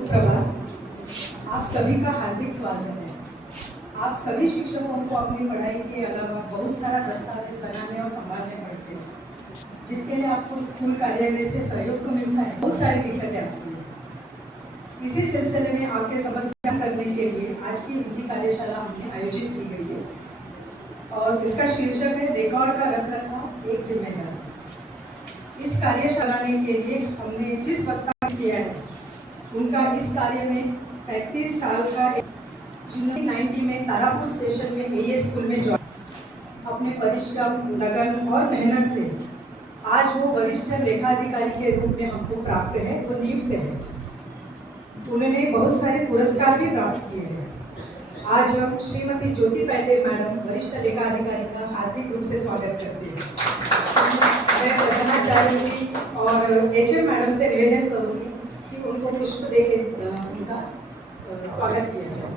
सुप्रभात। आप सभी का हार्दिक स्वागत है। आप सभी शिक्षकों को अपनी पढ़ाई के अलावा बहुत सारा दस्तावेज बनाने और संभालने पड़ते हैं, जिसके लिए आपको स्कूल कार्यालय से सहयोग तो मिलता है, बहुत सारी दिक्कतें आती हैं। इसी सिलसिले में आपके समस्या करने के लिए आज की हिंदी कार्यशाला हमने आयोजित की गई है और इसका शीर्षक है रिकॉर्ड का रख रखाव एक जिम्मेदार। इस कार्यशाला के लिए हमने जिस वक्ता किया है उनका इस कार्य में 35 साल का जिन्होंने 90 में तारापुर स्टेशन में एए स्कूल में ज्वाइन अपने परिश्रम, लगन और मेहनत से आज वो वरिष्ठ लेखाधिकारी के रूप में हमको प्राप्त है, वो नियुक्त है। उन्होंने बहुत सारे पुरस्कार भी प्राप्त किए हैं। आज हम श्रीमती ज्योति पांडे मैडम वरिष्ठ लेखाधिकारी का हार्दिक रूप से स्वागत करते हैं। मैं बताना चाहूँगी और एचएम मैडम से निवेदन करूँगी कि उनको पुष्प देकर उनका स्वागत किया जाए।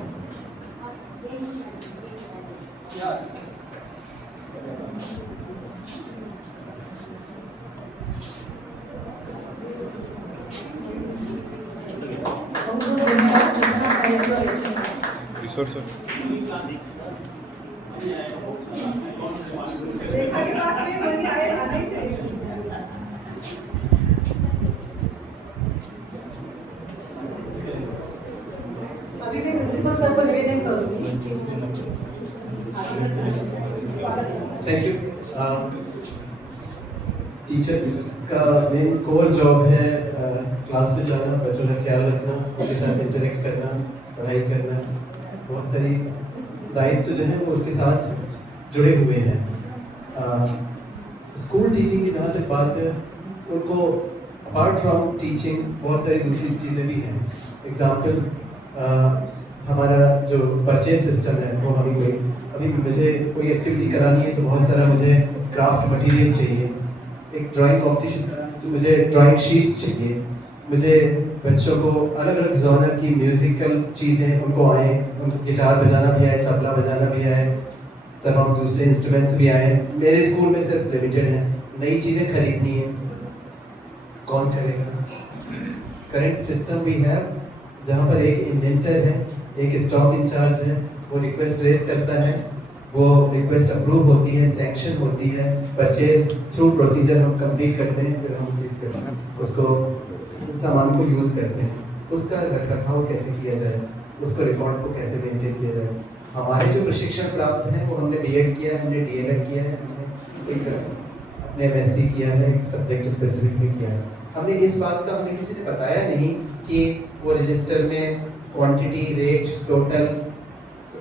रेखा के पास में वही आना ही चाहिए। अभी मैं प्रिंसिपल सर को निवेदन करूंगी। Thank you. टीचर्स का मेन कोर जॉब है क्लास में जाना, बच्चों का ख्याल रखना, उनके साथ इंटरेक्ट करना, पढ़ाई करना। बहुत सारी दायित्व जो है वो उसके साथ जुड़े हुए हैं। स्कूल टीचिंग की जहाँ तक बात है, उनको अपार्ट फ्रॉम टीचिंग बहुत सारी दूसरी चीज़ें भी हैं। एग्जाम्पल, हमारा जो परचेज सिस्टम है वो अभी मुझे कोई एक्टिविटी करानी है तो बहुत सारा मुझे क्राफ्ट मटेरियल चाहिए। एक ड्राइंग कॉम्पिटिशन कराना तो मुझे ड्राइंग शीट्स चाहिए। मुझे बच्चों को अलग अलग जॉनर की म्यूज़िकल चीज़ें उनको आए, उनको गिटार बजाना भी आए, तबला बजाना भी आए, तमाम दूसरे इंस्ट्रूमेंट्स भी आए। मेरे स्कूल में सिर्फ लिमिटेड है। नई चीज़ें खरीदनी है, कौन करेगा? करंट सिस्टम भी है जहाँ पर एक इन्वेंटर है, एक स्टॉक इंचार्ज है, वो रिक्वेस्ट रेज करता है, वो रिक्वेस्ट अप्रूव होती है, सैंक्शन होती है, परचेज थ्रू प्रोसीजर हम कंप्लीट करते हैं, फिर हम चेक करते हैं उसको, सामान को यूज़ करते हैं। उसका रखरखाव कैसे किया जाए, उसको रिकॉर्ड को कैसे मेंटेन किया जाए। हमारे जो प्रशिक्षण प्राप्त हैं वो हमने बीएड किया है, हमने डीएलएड किया है, हमने एक अपने एमएससी किया है, एक सब्जेक्ट स्पेसिफिक भी किया है। हमने इस बात का हमें किसी ने बताया नहीं कि वो रजिस्टर में क्वांटिटी, रेट, टोटल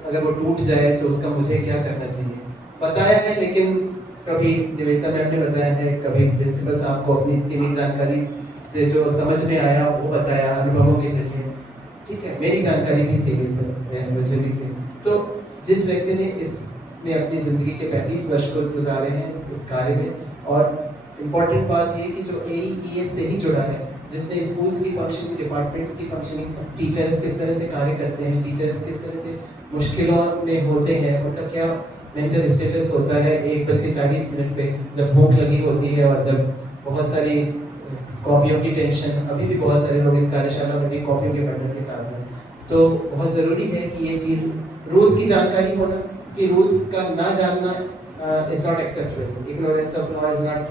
अगर वो टूट जाए तो उसका मुझे क्या करना चाहिए। बताया है, लेकिन कभी निवेदिता मैम ने बताया है, कभी प्रिंसिपल साहब को अपनी सीमित जानकारी से जो समझ में आया वो बताया अनुभवों के जरिए। ठीक है, मेरी जानकारी भी सीमित है, मुझे भी थी। तो जिस व्यक्ति ने इसमें अपनी ज़िंदगी के 35 वर्ष को गुजारे हैं इस कार्य में, और इम्पॉर्टेंट बात ये कि जो AES से ही जुड़ा है, जिसने स्कूल्स की फंक्शनिंग, डिपार्टमेंट्स की फंक्शनिंग, टीचर्स किस तरह से कार्य करते हैं, टीचर्स किस तरह से मुश्किलों में होते हैं, उनका क्या मेंटल स्टेटस होता है 1:40 पे जब भूख लगी होती है और जब बहुत सारी कॉपियों की टेंशन। अभी भी बहुत सारे लोग इस कार्यशाला में भी कॉपियों के बर्डन के साथ हैं। तो बहुत ज़रूरी है कि ये चीज़, रूल्स की जानकारी होना, कि रूल्स का ना जानना is not acceptable. Ignorance of law is not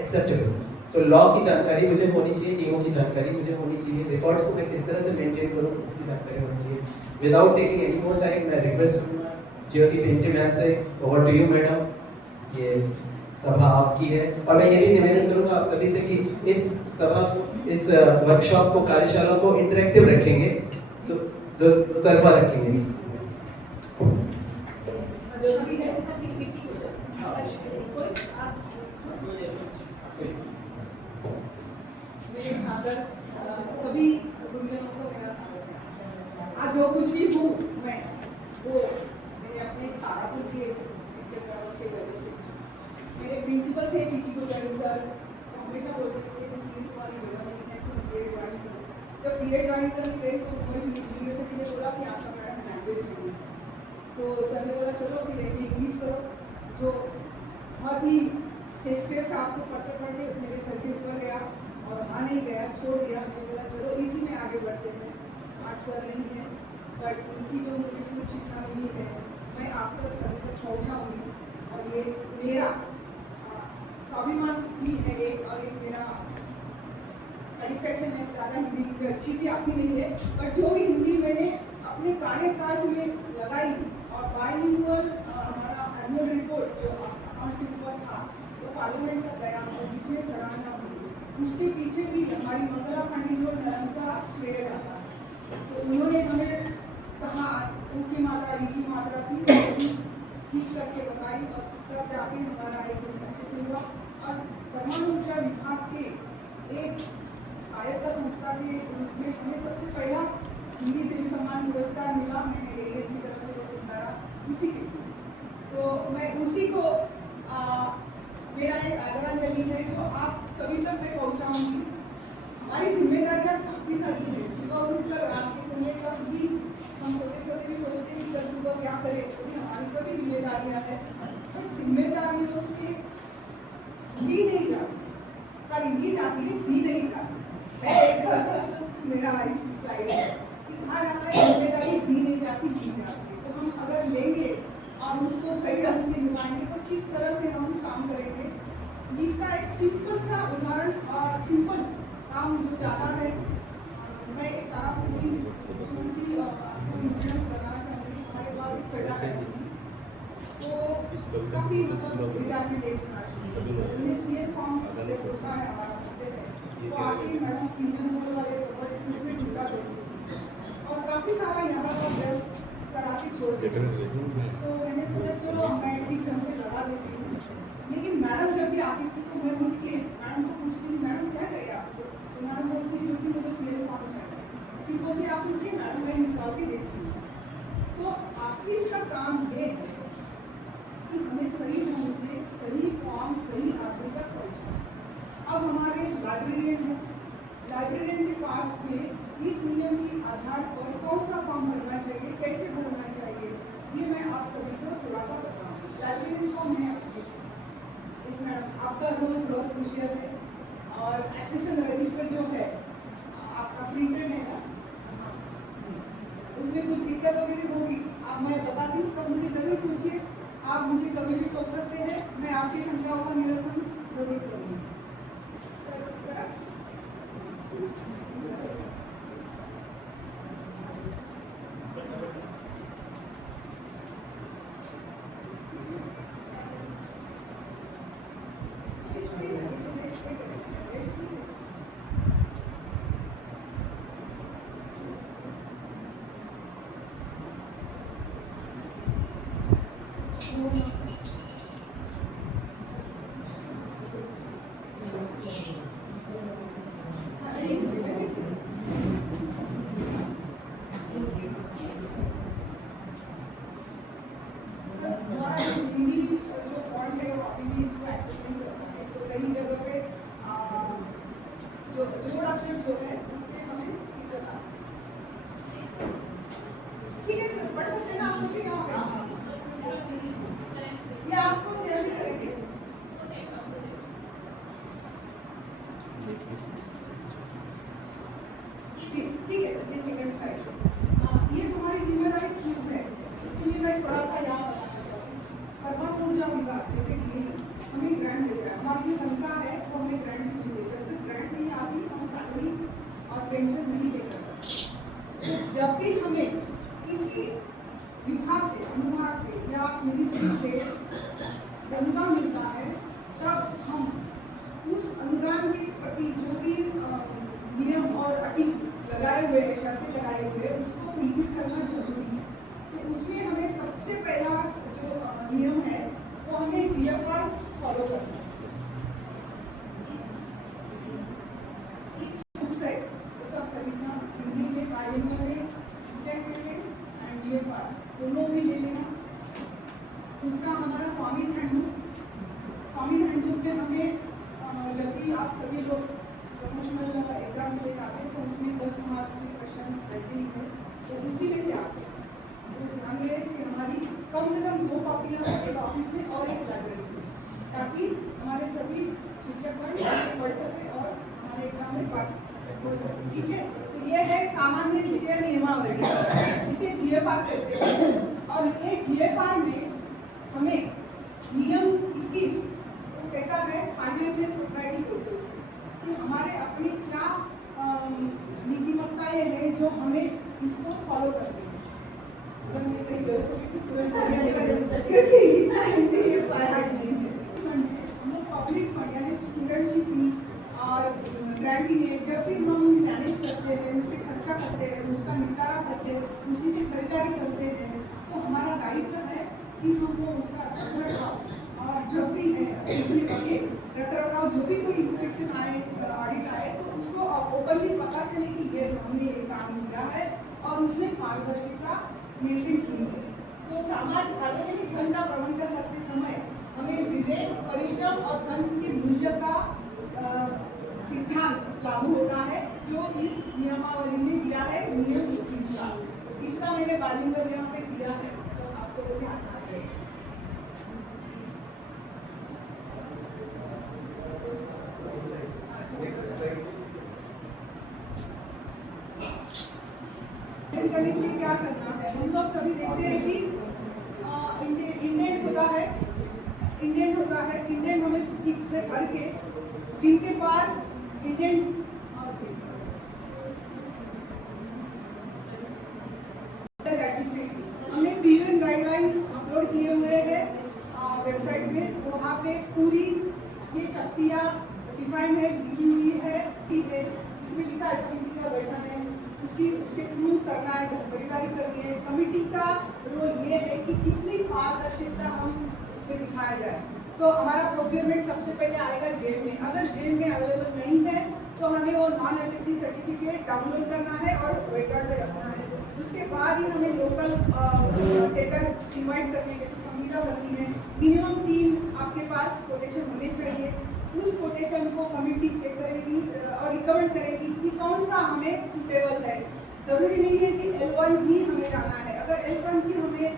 acceptable. तो लॉ की जानकारी मुझे होनी चाहिए, नियमों की जानकारी मुझे होनी चाहिए, रिकॉर्ड्स को मैं किस तरह से मेंटेन करूँ उसकी जानकारी होनी चाहिए। Without taking any more time, मैं रिक्वेस्ट करूँगा ज्योति पिंटे मैम से, ओवर टू यू मैडम। ये सभा आपकी है और मैं ये भी निवेदन करूँगा आप सभी से कि इस वर्कशॉप को, कार्यशाला को इंटरेक्टिव रखेंगे, तो दो तरफा रखेंगे। सभी गुरुजनों को मेरा स्वागत है। आज जो कुछ भी हूँ मैं, वो मेरे अपने तारापुर के शिक्षक के वजह से। मेरे प्रिंसिपल थे टीटी कुलकर्णी सर, हमेशा बोलते थे कि तुम्हारी जगह नहीं है, तुम बीएड ज्वाइन करो। जब बीएड ज्वाइन करने गई तो यूनिवर्सिटी ने बोला कि आपका मैडम लैंग्वेज नहीं है, तो सर ने बोला चलो फिर इंग्लिश करो। जो बहुत ही शेक्सपियर साहब को पढ़ते पढ़ते मेरे सर के ऊपर गया और वहाँ नहीं गया, छोड़ दिया। मैंने बोला चलो इसी में आगे आगे बढ़ते हैं। आज सर नहीं है, बट उनकी जो मुझे कुछ शिक्षा मिली है मैं आप तक सभी तक पहुँचाऊँगी, और ये मेरा स्वाभिमान भी है एक, और एक मेरा सेटिस्फैक्शन है। ज़्यादा हिंदी मुझे अच्छी सी आती नहीं है, बट जो भी हिंदी मैंने अपने कार्यकाज में लगाई, और बाइलिंगुअल हमारा एनुअल रिपोर्ट जो अकाउंट्स के ऊपर था वो पार्लियामेंट का गया और जिसमें सराहना हुई, उसके पीछे भी हमारी मंगला खंडीजोड़ मैडम का श्रेय जाता है। तो उन्होंने हमें कहा ऊ की मात्रा ई की मात्रा थी ठीक करके बताई, और तब जाके हमारा एक अच्छे से हुआ। और परमाणु ऊर्जा विभाग के एक स्वायत्त संस्था के रूप में हमें सबसे पहला हिंदी से सम्मान पुरस्कार मिला। मैंने एएस की तरफ से वो सुनाया उसी के लिए, तो मैं उसी को मेरा एक आदरांजलि है जो आप सभी तक मैं पहुँचाऊँगी। हमारी जिम्मेदारियाँ काफ़ी सारी हैं। सुबह उठकर रात के सोने तक भी हम सोते सोते भी सोचते हैं कि कल सुबह क्या करें, क्योंकि हमारी सभी जिम्मेदारियाँ हैं। जिम्मेदारियों से ली नहीं जाती, सॉरी ली जाती है, दी नहीं जाती है। एक मेरा इस साइड है कि कहा जाता है जिम्मेदारी दी नहीं जाती, ली जाती है। तो हम अगर लेंगे और उसको सही ढंग से निभाएंगे तो किस तरह से हम काम करेंगे, इसका एक सिंपल सा उदाहरण और सिंपल काम जो ज़्यादा है, मैं एक तारापुरी छोटी सी इंसिडेंस बताना चाहूँगी। हमारे पास एक छठा है तो काफ़ी मतलब रिटायरमेंट एज में सीए फॉर्म होता है हमारा, तो आगे मैडम पीजन होने वाले प्रोजेक्ट उसमें जुड़ा करती थी, और काफ़ी सारा यहाँ पर बेस्ट करा के छोड़ देते थे। तो मैंने सोचा चलो मैं ठीक ढंग से लगा देती हूँ, लेकिन मैडम जब भी आती थी तो मैं उठ के मैडम को पूछती थी मैडम क्या चाहिए आपको, तो मैडम बोलती थी क्योंकि मुझे सीए फॉर्म चाहिए, फिर बोलती आप उठ के मैडम मैं निकाल के देखती हूँ। तो ऑफिस का काम ये है कि हमें सही ढंग से सही फॉर्म सही आदमी तक पहुँचाए। अब हमारे लाइब्रेरियन हैं, लाइब्रेरियन के पास में इस नियम के आधार पर कौन सा फॉर्म भरना चाहिए, कैसे भरना चाहिए, ये मैं आप सभी को थोड़ा सा बताऊँ। लाइब्रेरियन को मैं इसमें आपका रोल बहुत क्रूशियल है, और एक्सेशन रजिस्टर जो है आपका प्रिंटेड है ना, उसमें कुछ दिक्कत वगैरह होगी आप मैं बताती हूँ, तब मुझे ज़रूर पूछिए। आप मुझे कभी भी पूछ सकते हैं, मैं आपकी शंकाओं का निरसन जरूर करूँगी। ठीक है सर, पढ़ सकते हैं ना आप लोग यहाँ पे, या आपको शेयर भी करेंगे। ठीक है सर, सेकंड साइड ये हमारी जिम्मेदारी क्यों है, इसके लिए मैं थोड़ा सा यहाँ बताना चाहूँगी। परमाणु ऊर्जा विभाग जैसे कि हमें ग्रांट दे रहा है, हमारी जो तनख्वाह है वो हमें ग्रांट से नहीं देता, तो ग्रांट नहीं आती हम सैलरी और पेंशन नहीं दे कर सकते। तो जब भी हमें किसी विभाग से, अनुभाग से या मिनिस्ट्री से अनुदान मिलता है, तब हम उस अनुदान के प्रति जो भी नियम और अटी लगाए हुए हैं, शर्तें लगाए हुए हैं, उसको फुलफिल करना जरूरी है। तो उसमें हमें सबसे पहला जो नियम है वो हमें जीएफआर फॉलो करना है। बुक्स है वो सब खरीदना, हिंदी में बाइलिंगुअल में स्टैंडर्ड एंड जीएफआर दोनों भी ले लेना। दूसरा हमारा स्वामीज हैंडबुक, स्वामीज हैंडबुक में हमें जब भी आप सभी लोग प्रोफेशनल एग्जाम के लिए आते हैं तो उसमें 10 मार्क्स के क्वेश्चन रहते ही हैं, तो उसी में से आते हैं। तो ध्यान रहे कि हमारी कम से कम 2 कॉपियाँ एक ऑफिस में और एक लाइब्रेरी में, ताकि हमारे सभी शिक्षक पढ़ सके और हमारे एग्जाम में पास हो सके। ठीक है, तो ये है सामान्य वित्तीय नियमावली, जिसे जीएफआर कहते हैं। और ये जीएफआर में हमें नियम 21 कहता है फाइनेंशियल प्रोप्राइटी प्रोटोकॉल कि हमारे अपनी क्या नीतिमत्ताएं हैं जो हमें इसको फॉलो करनी है। अगर मैं कहीं गलत होगी तो तुरंत बोलिए, क्योंकि इतना हिंदी में पाया नहीं है। हम पब्लिक फंड यानी स्टूडेंट की फी और ग्रांटिंग एड जब भी हम मैनेज करते हैं, उससे खर्चा करते हैं, उसका निपटारा करते हैं, उसी से खरीदारी करते हैं, तो हमारा दायित्व है कि हम वो उसका रखरखाव और जब भी है रखरखाव जो भी कोई इंस्पेक्शन आए, ऑडिट आए, तो उसको ओपनली पता चले कि ये हमने ये काम किया है और उसमें पारदर्शिता मेंटेन की है। तो सार्वजनिक धन का प्रबंधन करते समय हमें विवेक, परिश्रम और धन के मूल्य का सिद्धांत लागू होता है, जो इस नियमावली में दिया है, नियम 21 का। इसका मैंने बालिंगर यहाँ पे दिया है, तो आपको ध्यान रखें। करने के लिए क्या करना है, हम लोग सभी देखते हैं कि इंडेंट होता है, इंडेंट हमें ठीक से भर के, जिनके पास इंडेंट हमने पीवन गाइडलाइंस अपलोड किए हुए हैं वेबसाइट में, वहाँ पे पूरी ये शक्तियाँ डिफाइंड है, लिखी हुई है, ठीक है। इसमें लिखा है कमेटी का गठन है, उसके थ्रू करना है, खरीदारी करनी है। कमेटी का रोल ये है कि कितनी पारदर्शिता हम इसमें दिखाया जाए। तो हमारा प्रोक्योरमेंट सबसे पहले आएगा जेब में। अगर जेब में अवेलेबल नहीं है तो हमें वो नॉन एलिजिबिलिटी सर्टिफिकेट डाउनलोड करना है और रिकॉर्ड में रखना है। उसके बाद ही हमें लोकल डेटा इन्वाइट करनी है, जैसे संविदा करनी है। मिनिमम 3 आपके पास कोटेशन होने चाहिए। उस कोटेशन को कमेटी चेक करेगी और रिकमेंड करेगी कि कौन सा हमें सुटेबल है। जरूरी नहीं है कि L1 ही हमें जाना है। अगर L1 की हमें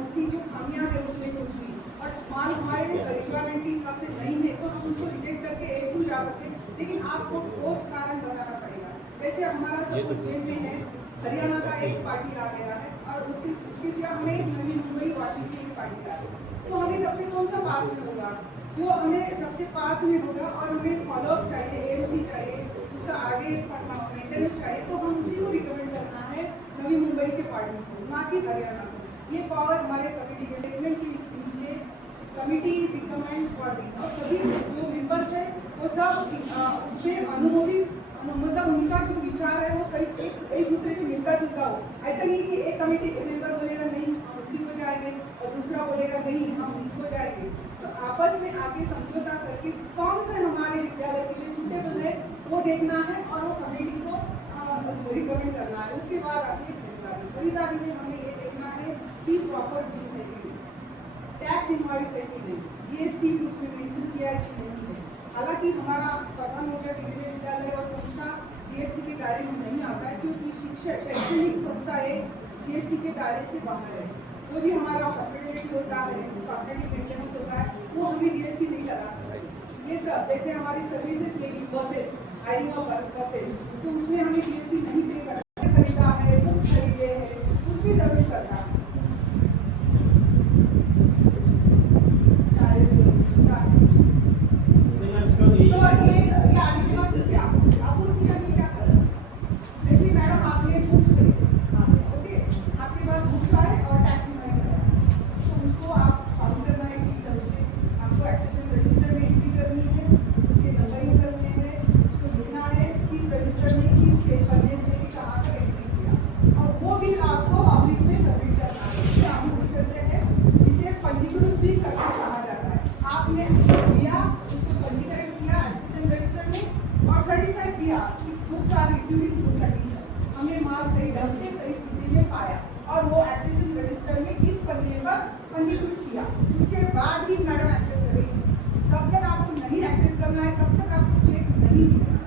उसकी जो खामियां है उसमें कुछ भी और माल हमारे रिक्वायरमेंट के हिसाब से नहीं है तो हम उसको रिजेक्ट करके L2 जा सकते हैं, लेकिन आपको ठोस कारण बताना पड़ेगा। वैसे हमारा सब जेल में है, हरियाणा का एक पार्टी आ गया है और उसके सिवा हमें नवी मुंबई वाशिंगटन की एक पार्टी आ गई, तो हमें सबसे कौन सा पास में होगा? जो हमें सबसे पास में होगा और हमें फॉलोअप चाहिए, AMC चाहिए, उसका आगे करना मेंटेनेंस चाहिए, तो हम उसी को रिकमेंड करना है नवी मुंबई के पार्टी को, ना कि हरियाणा को। ये पावर हमारे कमेटी के स्टेटमेंट के नीचे कमेटी रिकमेंड्स फॉर दी, और सभी जो मेंबर्स हैं वो सब उसमें अनुमोदित, मतलब उनका जो विचार है वो सही एक दूसरे के मिलता जुलता हो। ऐसा नहीं कि एक कमेटी के मेंबर बोलेगा नहीं हम उसी को जाएंगे और दूसरा बोलेगा नहीं हम इसको जाएंगे। तो आपस में आके समझौता करके कौन सा हमारे विद्यालय के लिए सुटेबल है वो देखना है और वो कमेटी को रिकमेंड करना है। उसके बाद आती है खरीदारी में हमें ये देखना है कि प्रॉपर बिल है कि नहीं, टैक्स इनवॉइस है कि नहीं, GST उसमें मेंशन किया है कि नहीं है। हालांकि हमारा प्रथम मोर्चा केंद्रीय विद्यालय और संस्था GST के दायरे में नहीं आता है, क्योंकि शिक्षक शैक्षणिक संस्थाएं GST के दायरे से बाहर है। जो भी हमारा हॉस्पिटलिटी होता है, हॉस्पिटल मेंटेनेंस होता है, वो हमें GST नहीं लगा सकते। ये सब जैसे हमारी सर्विसेज लेगी, बसेस, हायरिंग ऑफ बसेस, तो उसमें हमें GST नहीं पे करना, खरीदा है, बुक्स खरीदे हैं, उसमें जरूर करना है। हमने माल सही ढंग से सही स्थिति में पाया और वो एक्सेशन रजिस्टर में इस पन्ने पर पंजीकृत किया। उसके बाद ही मैडम एक्सेप्ट करेगी। तब तक आपको नहीं एक्सेप्ट करना है, तब तक आपको चेक नहीं लिखना है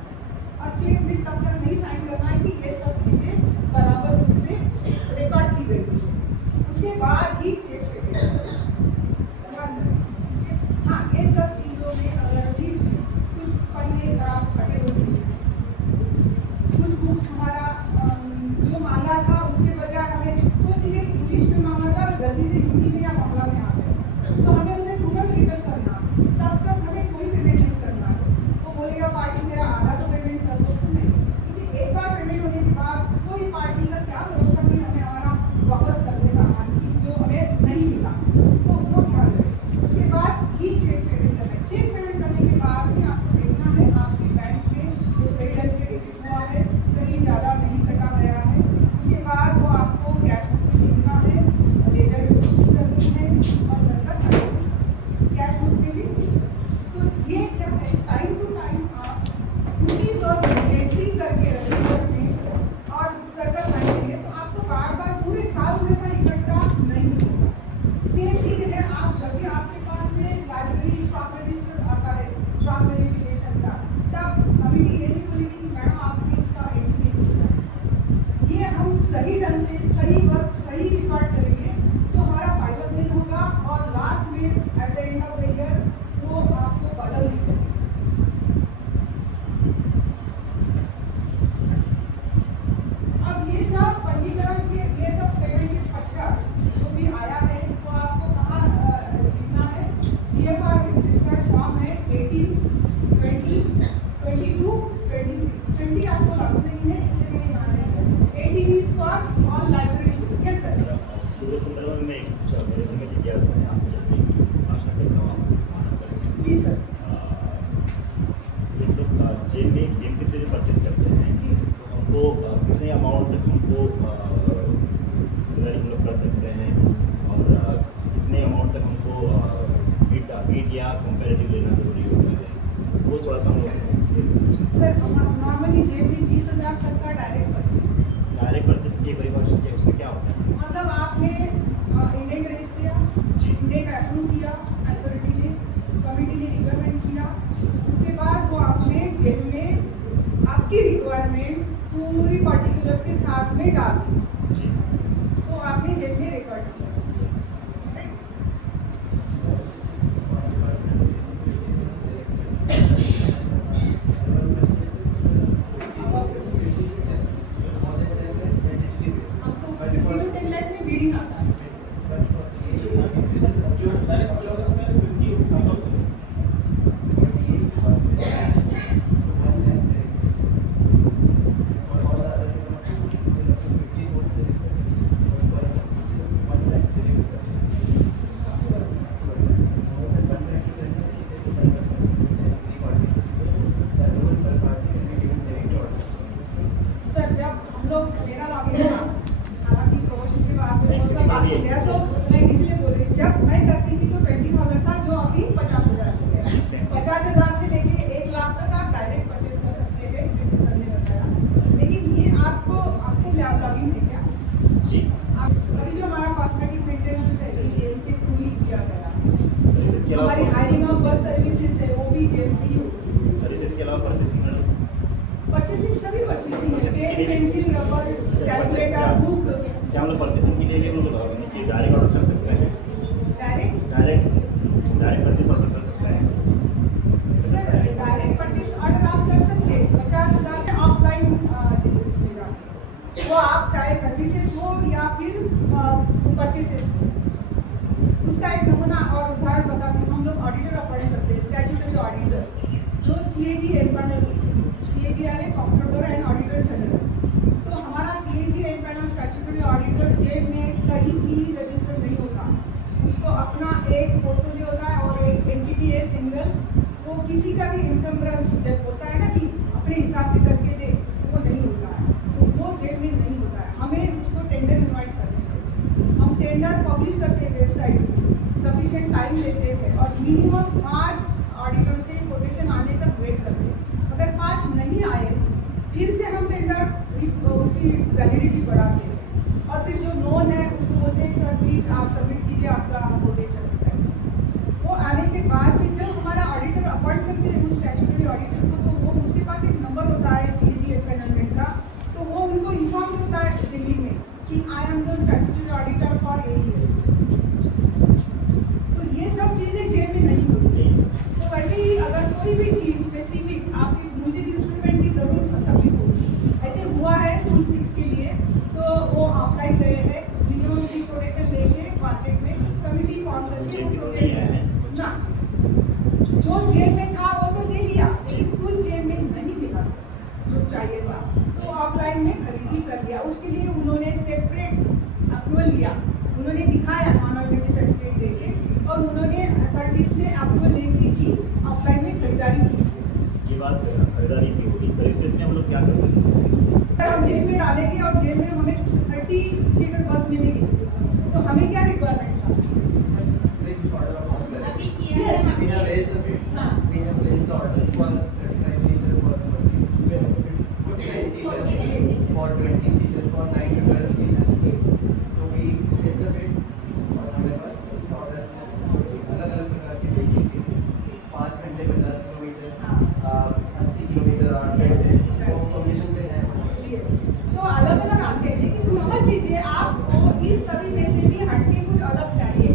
और चेक में तब तक नहीं साइन करना है कि ये सब चीजें बराबर रूप से रिकॉर्ड की गई है। उसके बाद ही चेक पे हाँ, ये सब चीजों में अगर कुछ पन्ने खराब फटे होते हैं, कुछ बुक्स हमारा कितने अमाउंट तक हमको खरीदारी हम लोग कर सकते हैं और कितने अमाउंट तक हमको बीट या कंपेरेटिव लेना ज़रूरी होता है, वो थोड़ा सा हम लोग सर नॉर्मली जेब में 20,000 तक का डायरेक्ट परचेज डायरेक्ट परचेस की परिभाषा क्या उसमें क्या होता है? मतलब आपने इंडेंट रेज किया, जी। इंडेंट अप्रूव किया अथॉरिटी ने, कमिटी ने रिक्वायरमेंट किया, उसके बाद वो आपने जेब में आपकी रिक्वायरमेंट पूरी पर्टिकुलर्स के साथ में डाल दी, जी। तो आपने जेब में रिकॉर्ड किया। अब तो 10 लाख में बीडिंग आता है। सर जब हम लोग मेरा लॉगिन था, हालांकि प्रमोशन के बाद में वो सब पास हो गया, तो मैं इसलिए बोल रही, जब मैं करती थी तो 20,000 था, जो अभी 50,000 हो गया। 50,000 से लेके 1 लाख तक आप डायरेक्ट परचेज कर सकते हैं, जैसे सर ने बताया। लेकिन ये आपको लॉगिन है क्या? जी। अभी जो हमारा कॉस्मेटिक मेंटेनेंस है, ये जेम के थ्रू ही किया गया। सर्विसेज के हमारी अलावा हायरिंग ऑफ बस सर्विसेज है, वो भी जेम से ही होती है। सर्विसेज के अलावा परचेसिंग परचेसिंग सभी परचेसिंग है, pen, pencil, rubber, calculator, book, क्या हम लोग परचेसिंग के लिए भी हम लोग डायरेक्ट ऑर्डर कर सकते हैं? डायरेक्ट डायरेक्ट परचेस ऑर्डर कर सकते हैं? सर डायरेक्ट परचेस ऑर्डर आप कर सकते हैं 50,000 से ऑफलाइन इसमें जाके, वो आप चाहे सर्विसेज हो या फिर परचेसेस हो। उसका एक नमूना और उदाहरण बताती हूँ। हम लोग ऑडिटर अपॉइंट करते हैं, स्टैट्यूटरी ऑडिटर, जो CAG एम्पैनल, CAG यानी कंप्ट्रोलर एंड ऑडिटर जनरल। तो हमारा CAG एम्पैनल स्टैट्यूटरी ऑडिटर जेब में कहीं भी रजिस्टर नहीं होता, उसको अपना एक पोर्टफोलियो होता है और एक एंटिटी है सिंगल। वो किसी का भी इनकम्बरेंस जब होता है ना कि अपने हिसाब से करके दे, वो नहीं होता है, तो वो जेब में नहीं होता है। हमें उसको टेंडर इन्वाइट करने हैं, हम टेंडर पब्लिश करते हैं वेबसाइट पे, सफिशिएंट टाइम लेते हैं और मिनिमम 5 ऑडिटर से कोटेशन आने तक वेट करते हैं। अगर 5 नहीं आए, फिर से हम टेंडर उसकी वैलिडिटी बढ़ाते हैं और फिर जो नोन है उसको बोलते हैं सर प्लीज़ आप सबमिट कीजिए आपका कोटेशन। वो आने के बाद भी जब हमारा ऑडिटर अपॉइंट करते हैं उस स्टैट्यूटरी ऑडिटर को, तो वो उसके पास एक नंबर होता है CAG एम्पैनलमेंट का, तो वो उनको इन्फॉर्म करता है दिल्ली में कि I am the statutory auditor for AES। तो ये सब चीज़ें जेब में नहीं होती। तो वैसे ही अगर कोई भी चीज़ स्पेसिफिक आपकी म्यूजिक इंस्ट्रूमेंट की ज़रूर तकलीफ होगी, ऐसे हुआ है स्कूल 6 के लिए, तो वो ऑफलाइन गए हैं, मिनिमम की कोटेशन लेके मार्केट में कमिटी फॉर्म करके वो कोटेशन ना, जो जेब में था वो तो ले लिया, लेकिन कुछ जेब में नहीं मिला सर जो चाहिए था, तो ऑफलाइन में खरीदी कर लिया। उसके लिए उन्होंने सेपरेट अप्रूवल लिया, उन्होंने दिखाया नॉन ऑडिटिव सर्टिफिकेट देके, और उन्होंने अथॉरिटीज से अप्रूवल लेके ही ऑफलाइन में खरीदारी की। ये बात खरीदारी की होगी। सर्विसेज में हम लोग क्या कर सकते हैं? सर हम जेब में डालेंगे और जेब में हमें 30 सीटर बस मिलेगी, तो हमें क्या रिक्वायरमेंट था? Yes. We have raised the bid. We have raised the order for 35 seater for 49 seater for 20 seater for 9 to 12 seater. So we raised the bid और हमारे पास orders हैं अलग-अलग प्रकार के vehicle के 5 घंटे 50 किलोमीटर 80 किलोमीटर 8 घंटे वो कमीशन पे है। Yes. तो अलग अलग आते हैं, लेकिन समझ लीजिए आपको इस सभी में से भी हटके कुछ अलग चाहिए,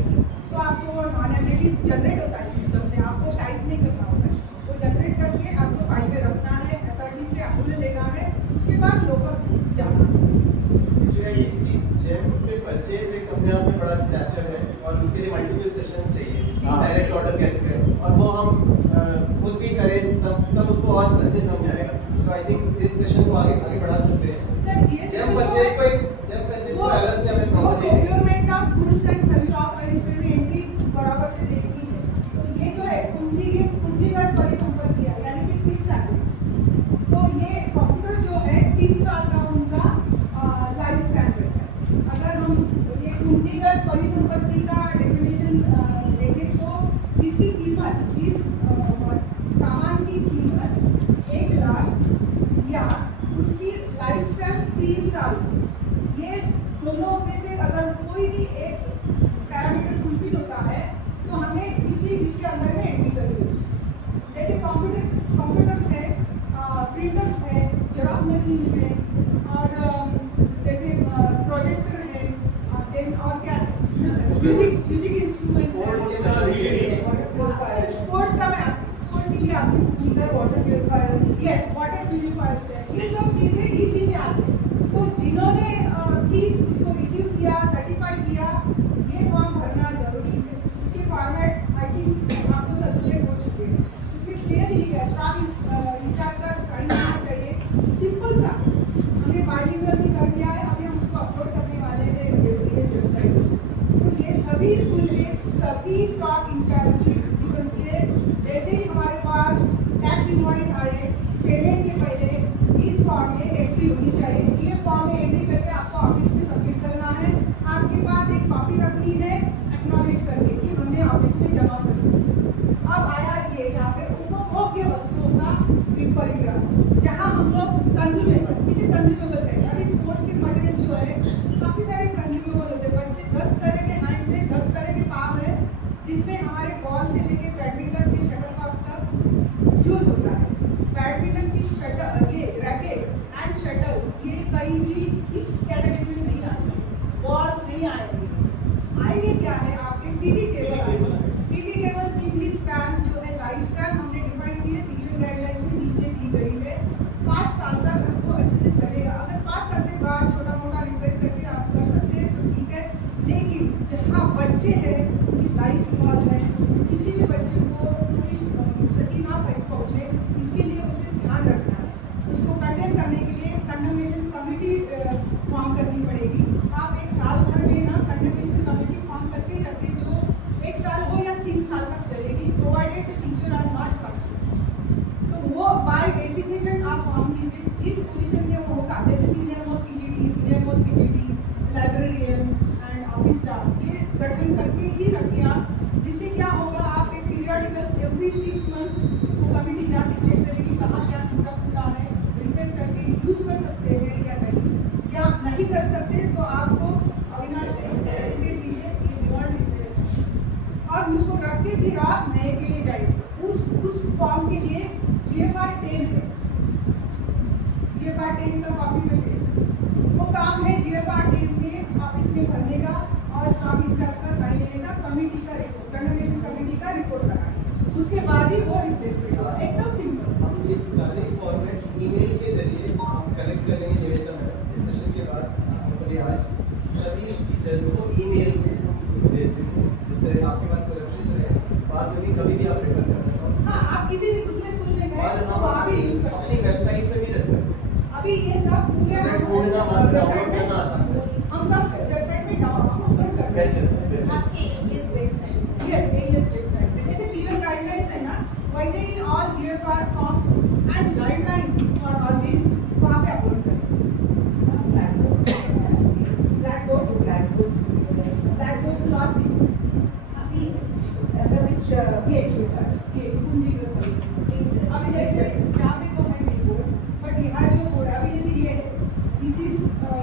तो आपको नॉन एडिटिव जनरेट होता है सिस्टम से, आपको टाइप नहीं करना होता है, वो जनरेट करके आपको फाइल में रखना है, अथॉरिटी से अप्रूवल लेना है, उसके बाद लोकल जाना है। जेम पे परचेज एक अपने आप में बड़ा चैप्टर है और उसके लिए मल्टीपल सेशन चाहिए, डायरेक्ट ऑर्डर कैसे करें, और वो हम खुद भी करें तब उसको और अच्छे समझ आएगा। तो आई थिंक इस सेशन को आगे बढ़ा सकते हैं। सर ये जेम परचेज को अलग से हमें property procurement of goods and service of registered entry बराबर से देखनी है, तो ये जो है पूंजीगत परिसंपत्ति है, यानी कि फिक्स एसेट। तो ये कंप्यूटर जो है 3 साल का उनका सिर्फ 3 साल की। ये दोनों में से अगर कोई भी एक पैरामीटर फुलफिल होता है तो हमें इसके अंदर में एंट्री करनी होगी। जैसे कंप्यूटर्स है, प्रिंटर्स है, जेरॉक्स मशीन है, और जैसे प्रोजेक्टर है, देन और क्या है, म्यूजिक इंस्ट्रूमेंट्स है। स्पोर्ट्स का मैं स्पोर्ट्स के लिए आती हूँ। Water purifiers, yes, water purifiers है, ये सब चीज़ें इसी में आती हैं। तो जिन्होंने भी इसको रिसीव किया, सर्टिफाई किया, ये फॉर्म भरना जरूरी है। इसके फॉर्मेट आई थिंक आपको सर्कुलेट हो चुके हैं। इसमें क्लियरली लिखा है स्टाफ इंचार्ज का साइन होना चाहिए। सिंपल सा हमने बाइलिंगुअल भी कर दिया है, अभी हम उसको अपलोड करने वाले हैं AWS वेबसाइट पर। तो ये सभी स्कूल के सभी स्टाफ इंचार्ज की ड्यूटी बनती है। जैसे ही हमारे पास टैक्स इनवॉइस आए, पेमेंट के पहले इस फॉर्म में एंट्री होनी चाहिए। ये फॉर्म में एंट्री करके आपको ऑफिस में सबमिट करना है। आपके पास एक कॉपी रखनी है एक्नॉलेज करके कि हमने ऑफिस में जमा कर दिया। अब आया ये यहाँ पे उपभोग्य वस्तुओं का परिग्रह, जहाँ हम लोग कंज्यूमेबल, इसे कंज्यूमेबल कहते हैं। अभी स्पोर्ट्स के मटेरियल जो है काफ़ी सारे कंज्यूमेबल होते हैं। बच्चे 10 तरह के हैंड से 10 तरह के पाव है, जिसमें हमारे बॉल से लेके बैडमिंटन के शटलकॉक तक यूज होता है। बैडमिंटन की शटल, ये रैकेट एंड शटल, ये कहीं भी इस कैटेगरी में नहीं आएंगे, बॉल्स नहीं आएंगे। आएंगे क्या है आपके टीडी टेबल आएंगे। टीडी टेबल की भी स्पैन जो है, लाइफ स्पैन हमने डिफाइन की है, पीरियड गाइडलाइंस में नीचे दी गई है। 5 साल तक हमको अच्छे से चलेगा। अगर 5 साल के बाद छोटा मोटा रिपेयर करके आप कर सकते हैं तो ठीक है, लेकिन जहाँ बच्चे हैं उनकी लाइफ इन्वॉल्व है, किसी भी बच्चे को कोई क्षति ना पहुँचे, इसके लिए उसे ध्यान रखना है। उसको कंटेन करने के लिए कंडमनेशन कमेटी फॉर्म करनी पड़ेगी। आप 1 साल भर में ना कंडमनेशन कमेटी फॉर्म करके ही रखें, जो 1 साल हो या 3 साल तक चलेगी, provided teacher are not person. तो वो बाय डेसिग्नेशन आप फॉर्म कीजिए, जिस पोजीशन में वो होगा, जैसे senior most PGT, senior most PGT, librarian and office staff, ये गठन करके ही रखिए आप। जिससे क्या होगा, आप एक पीरियडिकल एवरी 6 मंथ्स वो कमेटी जाके चेक करेगी कहाँ क्या टूटा फूटा है, रिपेयर करके यूज कर सकते हैं या नहीं, या नहीं कर सकते तो आपको अविनाश से सर्टिफिकेट लीजिए, ये रिवॉर्ड रिपेयर, और उसको रख के फिर आप नए के लिए जाइए। उस फॉर्म के लिए GFR 10 है, GFR 10 का कॉपी में भेज दें। वो काम है GFR 10 में ऑफिस में भरने का और स्टॉक इंचार्ज का साइन लेने का, कमेटी का रिपोर्ट, कंडमनेशन कमेटी का रिपोर्ट लगाना, उसके बाद ही वो रिप्लेसमेंट होगा। एकदम सिंपल। हम ये सारे फॉर्मेट ईमेल के जरिए हम कलेक्ट करेंगे निवेदन है। इस सेशन के बाद हमारे आज सभी टीचर्स को ईमेल में भेज देंगे, जिससे आपके पास सुरक्षित रहे। बाद में भी कभी भी आप रेफर करना चाहो, हाँ, आप किसी भी दूसरे स्कूल में गए और तो हम आप ही यूज कर सकते अपनी वेबसाइट पे भी रख सकते हैं। हैं। अभी ये सब पूरे ढूंढना वहाँ से डाउनलोड करना आसान है। हम सब वेबसाइट में डाउनलोड कर रहे हैं। बेटर आपके AES website yes, AES website पे जैसे पीरियड गाइडलाइंस है ना, वैसे ही all GFR forms and guidelines for all this वहाँ पे अपलोड करें। ब्लैक बोर्ड क्लास टीचर, ये पूंजीगत परिस्थिति। अभी जैसे यहाँ पे तो है मेरी बोर्ड, बट यहाँ जो बोर्ड है अभी जैसे ये है, दिस इज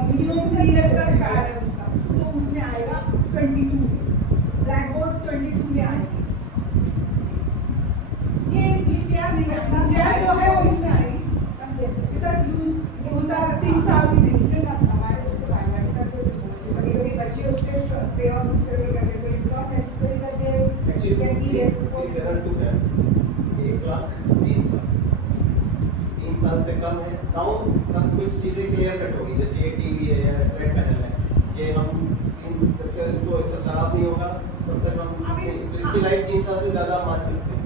मिनिमम 3 इयर्स का स्पैन है उसका, तो उसमें आएगा 22 में, ब्लैक बोर्ड 22 में आएगी। ये चेयर नहीं आएगा, चेयर जो है वो इसमें आएगी, बिकॉज यूज उसका 3 साल भी नहीं। हमारे जैसे बायोमेट्रिक का कभी कभी बच्चे उसके क्रेयॉन्स स्क्रिबल करते, तो it's not necessary that they can see it. There are 2 bank 1 lakh 3 साल से कम है। नाउ सब कुछ चीजें क्लियर कट होगी, जैसे ये टीवी है या रेड पैनल है, ये हम जब तक इसको इसका खराब नहीं होगा तब तक हम तो इसकी लाइफ 3 साल से ज़्यादा मान सकते हैं।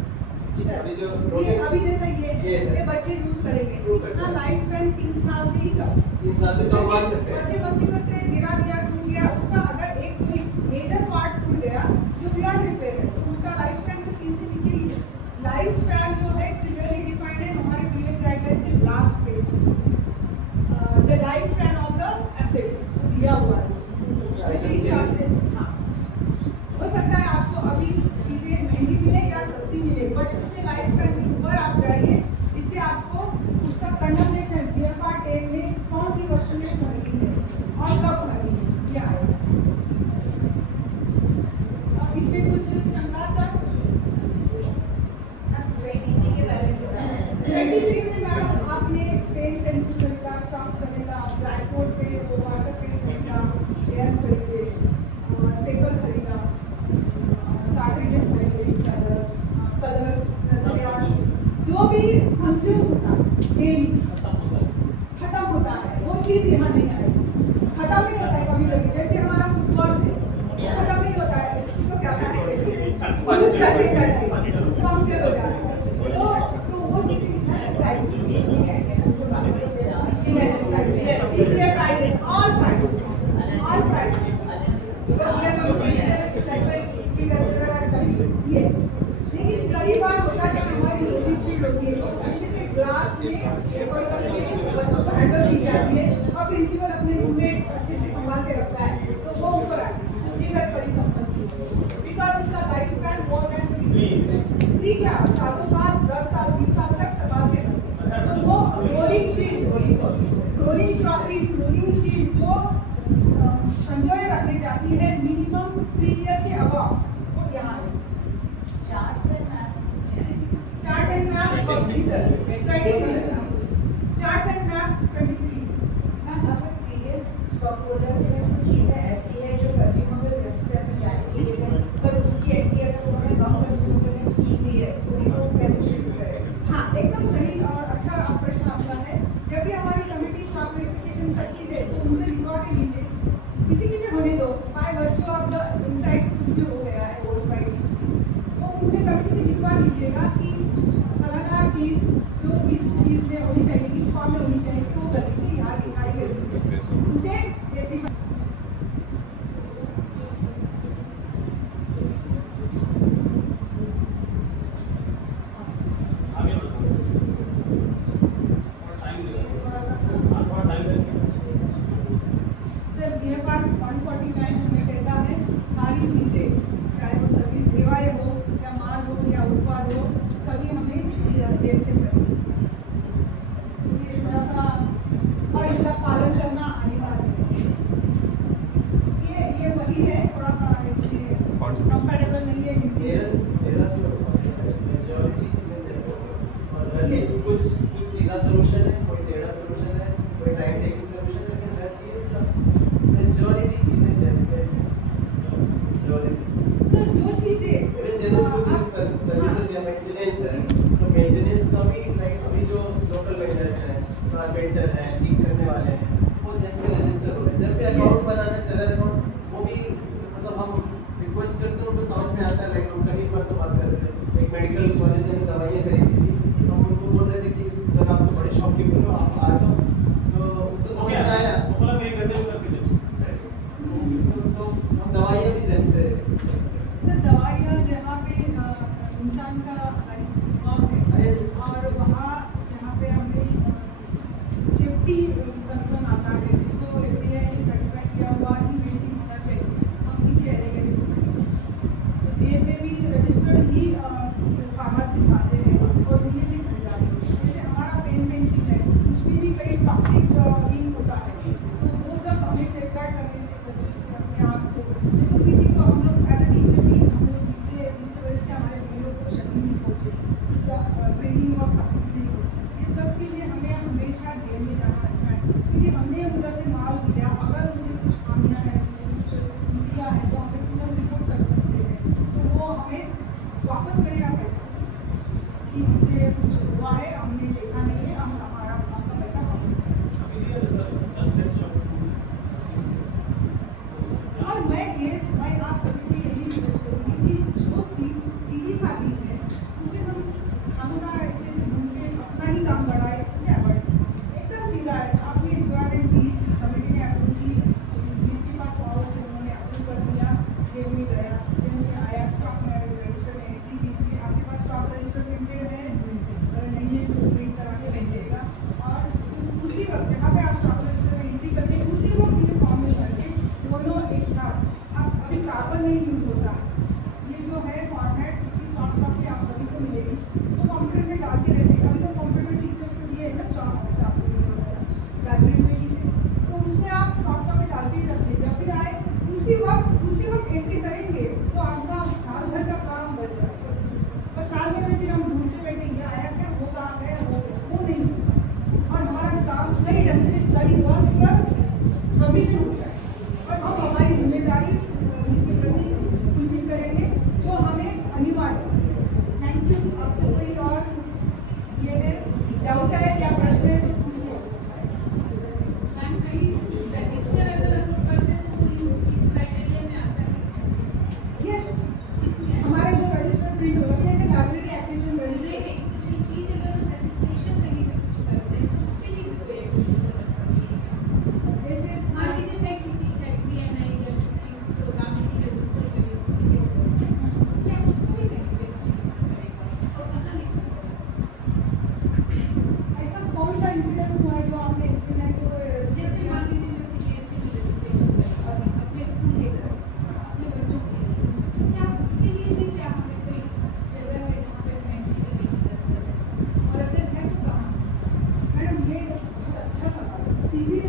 अभी जो ये अभी जैसा ये है, ये बच्चे यूज करेंगे, यूज करते इसका हैं। लाइफ स्पैन 3 साल से ही कम। 3 साल से कम मान सकते हैं। बच्चे मस्ती करते हैं, गिरा दिया, टूट गया, उसका अगर एक कोई मेजर पार्ट टूट गया जो बियॉन्ड रिपेयर है, तो उसका लाइफ स्पैन तो 3 से नीचे ही है। लाइफ स्पैन जो है क्लियरली डिफाइंड है हमारे पीरियड गाइडलाइंस के लास्ट पेज में। The life span of the assets दिया हुआ है उसमें, उसी हिसाब से। हाँ, हो सकता है आपको अभी चीज़ें महंगी मिले या सस्ती मिले, बट उसमें लाइफ स्पैन के ऊपर आप जाइए, इससे आपको उसका कंडमनेशन GFR 10 में कौन सी वस्तुएं पे वो वाटर पेन खरीदा, चेयर्स खरीदे, पेपर खरीदा, कार्ट्रिजेस खरीदे, कलर्स, crayons, जो भी कंज्यूम होता है डेली खत्म होता है, वो चीज़ यहाँ नहीं आएगी। खत्म नहीं होता है कभी कभी, जैसे हमारा फुटबॉल है खत्म नहीं होता है, इसको क्या यूज करते करते पंक्चर हो जाता है, तो वो चीज़ इसमें Prices भी इसमें क्या क्या जो बाकी लोग yes, CCA private, all private, all private. because we are not saying that that's why we consider as study. Yes. लेकिन कई बार होता है कि हमारी रोटी शीट होती है तो अच्छे से ग्लास में पेपर करके बच्चों को हैंडल की जाती है और प्रिंसिपल अपने रूम में अच्छे से संभाल के रखता है तो वो ऊपर आती है जीवन परिसंपत्ति बिकॉज उसका लाइफ स्पैन मोर देन 3 क्या सालों साल 10 साल 20 साल तक संभाल के रखते हैं तो वो rolling sheet rolling trophies rolling sheet जो संजोए रखी जाती है मिनिमम 3 ईयर से अबव वो यहाँ है Charts and maps इसमें आएंगे. Charts and maps 23 charts and maps 23 ma'am अगर previous stock holders में कुछ चीजें ऐसी है जो consumable register में जारी की गई है पर उसकी एंट्री अगर उन्होंने non consumable में की हुई है तो उनको कैसे शिफ्ट करें? हाँ एकदम सही और अच्छा प्रश्न आपका है जब भी हमारी कमेटी स्टॉक वेरिफिकेशन करती है तो उनसे रिकॉर्ड लीजिए किसी की भी होने दो by virtue of the inside जो हो गया है ओवरसाइट तो उनसे कमेटी से लिखवा लीजिएगा कि फलाना चीज़ जो इस चीज़ में होनी चाहिए इस फॉर्म में होनी चाहिए वो गलती से यहाँ दिखाई गई उसे rectify सर GFR 149 में कहता है सारी चीज़ें चाहे वो सर्विस सेवाएं हो या माल हो या उत्पाद हो सभी हमें जेब से करनी है। तो ये थोड़ा सा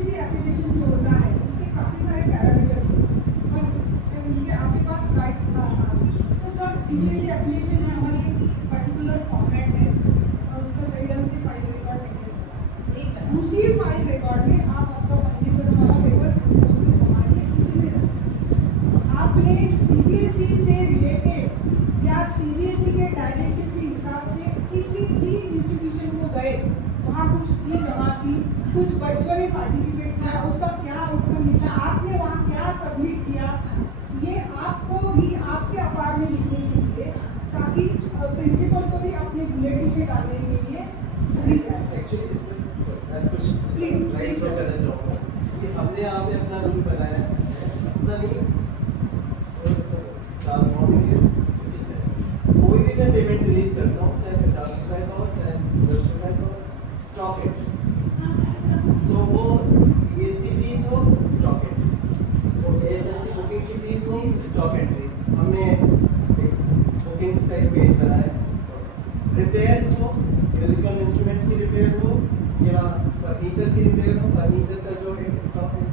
सीबीएसई एप्लीकेशन जो होता है उसके काफ़ी सारे पैरामीटर्स हैं और आपके पास राइट सर सीबीएसई एप्लीकेशन है हमारी एक पर्टिकुलर फॉर्मेट है और उसका सही ढंग से फाइल रिकॉर्ड नहीं है। उसी फाइल रिकॉर्ड में आप आपका पंजीकरण वाला पेपर हमारे उसी में रखें। आपने सीबीएसई से रिलेटेड या सीबीएसई के डायरेक्टिव के हिसाब से किसी भी इंस्टीट्यूशन को गए वहाँ कुछ फी जमा की, कुछ बच्चों ने पार्टिसिपेट किया, उसका क्या आउटकम निकला, आपने वहाँ क्या सबमिट किया, ये आपको भी आपके अखबार में लिखने के लिए ताकि प्रिंसिपल को भी अपने बुलेटिन में डालने के लिए सही जाए। एक्चुअली इसमें मैं कुछ स्लाइड शो करना चाहूँगा कि हमने यहाँ पे अपना रूल बनाया है, अपना नहीं कोई भी मैं पेमेंट रिलीज करता हूँ, चाहे 50 रुपए का हो चाहे 10 रुपए का हो, स्टॉक इट, तो वो सीबीएसई फीस हो स्टॉक इट, तो एएसएमसी बुकिंग की फीस हो स्टॉक एंट्री, हमने एक बुकिंग्स का एक पेज बनाया है। रिपेयर्स हो, म्यूजिकल इंस्ट्रूमेंट की रिपेयर हो या फर्नीचर की रिपेयर हो, फर्नीचर का जो एक स्टॉक है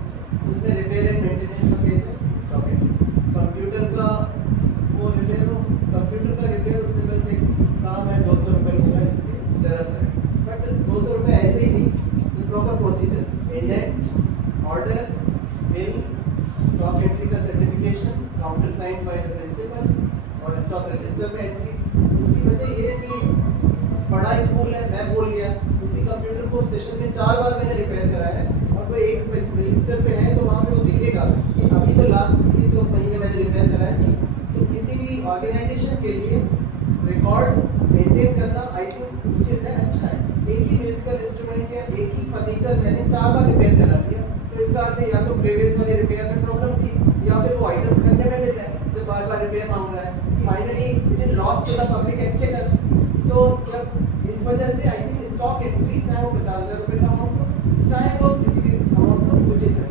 उसमें रिपेयर एंड मेंटेनेंस का पेज है स्टॉक एंट्री। कंप्यूटर का वो रिपेयर हो, कंप्यूटर का रिपेयर उससे बस एक काम है 200 रुपये लूँगा इसके जरा सा है, बट 200 रुपये ऐसे ही नहीं, proper procedure indent order bill stock entry का certification counter sign by the principal और स्टॉक रजिस्टर में एंट्री। उसकी वजह ये है कि बड़ा स्कूल है, मैं बोल गया उसी कंप्यूटर को सेशन में 4 बार मैंने रिपेयर कराया है और कोई एक रजिस्टर पे है तो वहाँ पे वो दिखेगा कि अभी तो लास्ट 2 महीने मैंने रिपेयर कराया था। तो किसी भी ऑर्गेनाइजेशन के लिए रिकॉर्ड मेंटेन करना आई थिंक उचित है, अच्छा है। एक ही म्यूजिकल इंस्ट्रूमेंट या एक ही फर्नीचर मैंने 4 बार रिपेयर करा दिया तो इसका अर्थ है या तो प्रीवियस वाले रिपेयर में प्रॉब्लम थी या फिर वो आइटम खरीदने में मिला है जब बार बार रिपेयर मांग रहा है, finally it is lost to the public exchequer. तो जब इस वजह से आई थिंक स्टॉक एंट्री चाहे वो 50,000 रुपये का अमाउंट हो चाहे वो किसी भी अमाउंट हो उचित है।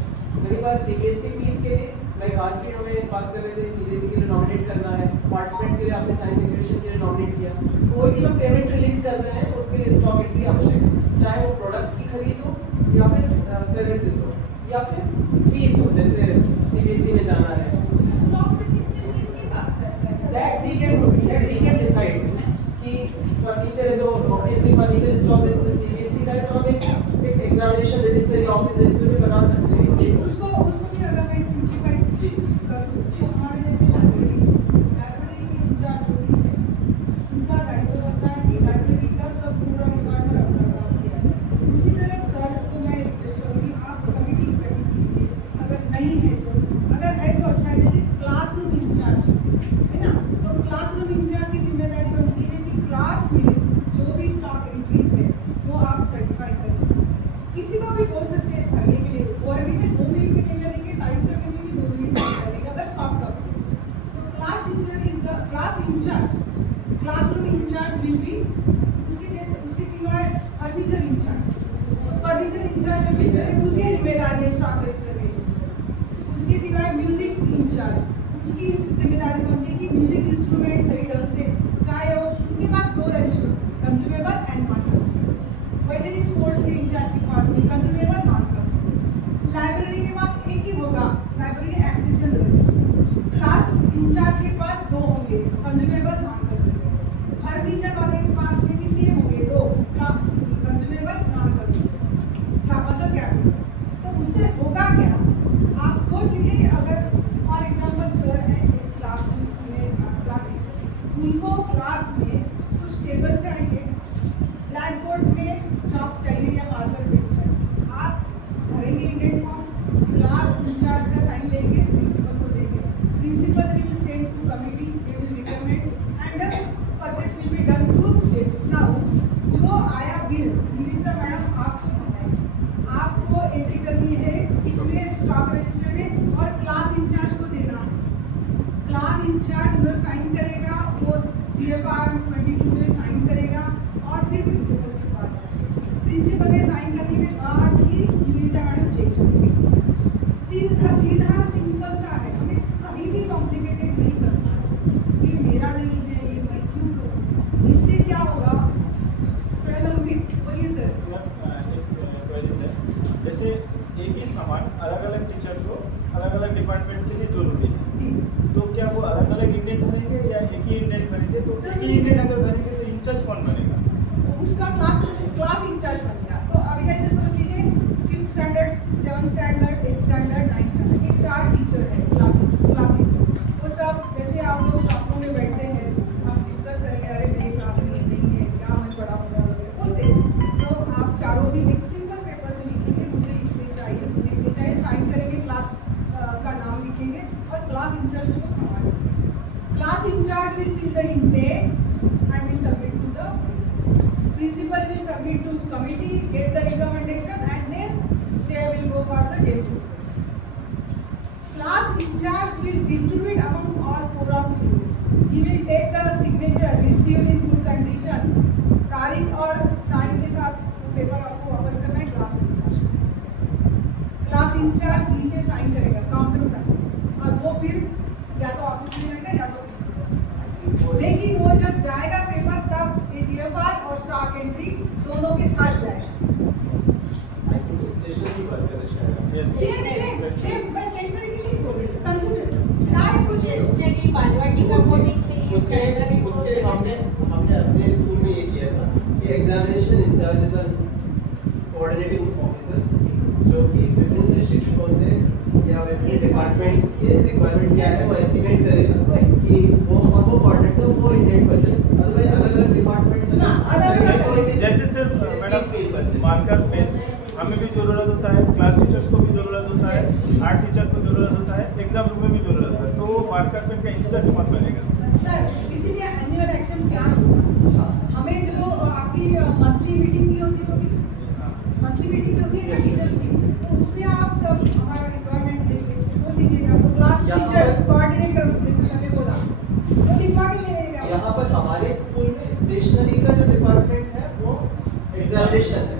कई बार सीबीएसई फीस के लिए लाइक आज भी हमें बात कर रहे थे सीबीएसई के लिए नॉमिनेट करना है, पार्टिसिपेंट के लिए आपने साइंस एग्जीबिशन के लिए नॉमिनेट किया, कोई भी हम पेमेंट रिलीज कर रहे हैं उसके लिए स्टॉक एंट्री आवश्यक है, चाहे वो प्रोडक्ट की खरीद हो या फिर सर्विसेज हो या फिर फीस हो, जैसे सीबीएसई में जाना है that we can decide कि फर्नीचर है जो obviously furniture stock register CBSE का है तो हम एक एग्जामिनेशन रजिस्टर या ऑफिस रजिस्टर में बना सकते हैं। उसको भी अगर मैं सिंप्लीफाइड जी करूँ तो हमारे जैसे लाइब्रेरी के इंचार्ज जो भी है उनका दायित्व होता है कि लाइब्रेरी का सब पूरा रिकॉर्ड रखा किया जाए। उसी तरह सर को मैं रिक्वेस्ट करूँगी आप कमिटी गठित कीजिए, अगर नहीं है तो, अगर है तो अच्छा है। जैसे क्लासरूम इंचार्ज है ना, तो क्लासरूम इंचार्ज की जिम्मेदारी बनती है कि क्लास में जो भी स्टॉक एंट्रीज है वो आप सर्टिफाई करें। किसी को भी बोल सकते हैं करने के लिए, और अभी में 2 मिनट भी नहीं लगेंगे, टाइम करने में भी 2 मिनट नहीं लगेगा अगर सॉफ्ट कॉपी। तो class teacher is the class incharge, classroom incharge will be उसके सिवाय फर्नीचर इंचार्ज उसकी जिम्मेदारी है स्टॉक रजिस्टर में। उसके सिवाय म्यूजिक इंचार्ज उसकी जिम्मेदारी बनती है कि म्यूजिक इंस्ट्रूमेंट सही ढंग से, चाहे वो उनके पास 2 register consumable and non consumable, वैसे ही स्पोर्ट्स के इंचार्ज के पास भी कंज्यूमेबल नॉन कंज्यूमेबल, लाइब्रेरी के पास एक ही होगा library accession register, class incharge के पास 2 होंगे कंज्यूमेबल नॉन कंज्यूमेबल, फर्नीचर वाले के पास में भी सेम होंगे 2 कंज्यूमेबल नॉन कंज्यूमेबल। क्या मतलब क्या तो उससे होगा क्या आप सोच लीजिए। अगर फॉर एग्जाम्पल सर है क्लास में उनको क्लास में कुछ टेबल चाहिए, ब्लैक बोर्ड में चॉक्स चाहिए या मार्कर पेन चाहिए, आप भरेंगे इंडेंट फॉर्म, क्लास इंचार्ज का साइन लेंगे, प्रिंसिपल को देंगे, principal will send to committee, they will recommend and purchase will be done through now. जो आया बिल निविदा मैडम आपको आपको एंट्री करनी है इसमें स्टॉक रजिस्टर में और क्लास इंचार्ज को देना है। क्लास इंचार्ज उधर साइन करेगा, वो जीएफआर 22 में साइन करेगा और फिर प्रिंसिपल के पास जाएगा। प्रिंसिपल ने साइन करने के बाद ही नीता मैडम चेक करेंगे। सीधा सिंपल सा है, हमें कहीं भी कॉम्प्लिकेटेड नहीं करना है। ये मेरा नहीं है, ये मैं क्यों करूँ, इससे क्या होगा। बोलिए सर। जैसे एक ही सामान अलग अलग टीचर को अलग अलग डिपार्टमेंट के लिए जरूरी है। जी तो क्या वो अलग अलग इंडेंट भरेंगे या एक ही इंडेंट भरेंगे? तो एक ही इंडेंट अगर भरेंगे तो इंचार्ज कौन बनेगा? उसका क्लास इंचार्ज बन गया। तो अभी ऐसे सोच लीजिए 5th standard 7th standard 8th standard 9th standard ये 4 टीचर है क्लास टीचर। वो सब जैसे आप लोग स्टाफ रूम में बैठते हैं हम डिस्कस करेंगे अरे मेरी क्लास में ये नहीं है क्या मैं पढ़ाऊंगा बोलते तो आप चारों भी एक सिंपल पेपर में लिखेंगे मुझे इतने चाहिए साइन करेंगे क्लास का नाम लिखेंगे और क्लास इंचार्ज को थमा देंगे। Class incharge will fill the indent and will submit to the principal will submit to committee, get the recommendation and then they will go for the JP. Class in charge will distribute among all 4 of you. He will take the signature received in good condition, तारीख और sign के साथ paper आपको वापस करना है class in charge. Class in charge नीचे sign करेगा काउंटर साइन और वो फिर या तो ऑफिस में रहेगा या तो लेकिन वो जब जाएगा पेपर तब AGFR और स्टॉक एंट्री दोनों के साथ जाएगा। स्टेशन की बात कर रहे हैं सेम मैं स्टेशनरी के लिए बोल रही हूँ कंज्यूमर चाहे कुछ स्टेशनरी बालवाटी का होनी चाहिए स्टैंडर्ड उसके हमने अपने स्कूल में ये किया था कि examination incharge is the coordinating officer जो कि विभिन्न शिक्षकों से या विभिन्न डिपार्टमेंट्स के रिक्वायरमेंट क्या है वो एस्टिमेट करेगा कि वो कोऑर्डिनेटर वो इंडेंट पर्सन अदरवाइज अलग-अलग डिपार्टमेंट्स ना अलग-अलग जैसे सर मैडम मार्कर पेन हमें भी ज़रूरत होता है, क्लास टीचर्स को भी ज़रूरत होता है, आर्ट टीचर को ज़रूरत होता है, एग्जाम रूम में भी ज़रूरत होता है। तो मार्कर पेन का इंचार्ज कौन बनेगा? सर इसीलिए एनुअल एक्शन प्लान होगा। हमें जो आपकी मंथली मीटिंग भी होती होगी मंथली मीटिंग होती है टीचर्स की तो उसमें आप सब हमारा रिक्वायरमेंट बोल दीजिएगा तो क्लास टीचर कोऑर्डिनेटर जैसे मैंने बोला वो लिखवा के ले लेगा। यहाँ पर हमारे स्कूल में स्टेशनरी का जो डिपार्टमेंट है वो एग्जामिनेशन है।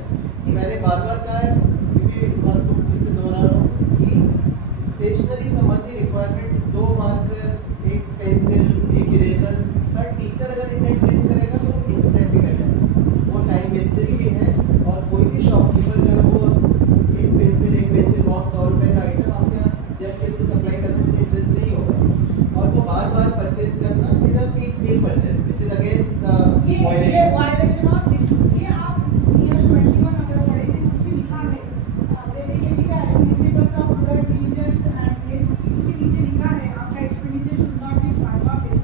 मैंने बार-बार कहा है क्योंकि इस बात को फिर से दोहरा रहा हूँ कि स्टेशनरी संबंधी रिक्वायरमेंट 2 मार्कर, 1 पेंसिल, 1 इरेजर हर टीचर अगर इंडेंट प्लेस करेगा तो इनप्रैक्टिकल है, वो टाइम वेस्टेज भी है और कोई भी शॉपकीपर जो है वो 1 पेंसिल बॉक्स 100 रुपये का आइटम आपके यहाँ जेब के थ्रू सप्लाई करने में इंटरेस्ट नहीं होगा और वो बार-बार परचेज करना is a peaceful purchase which is again the violation of this ये आप नियम 21 अगर पढ़ेंगे उसमें लिखा है जैसे ये लिखा है principles of rural diligence and ये उसके नीचे लिखा है आपका expenditure should not be five of इस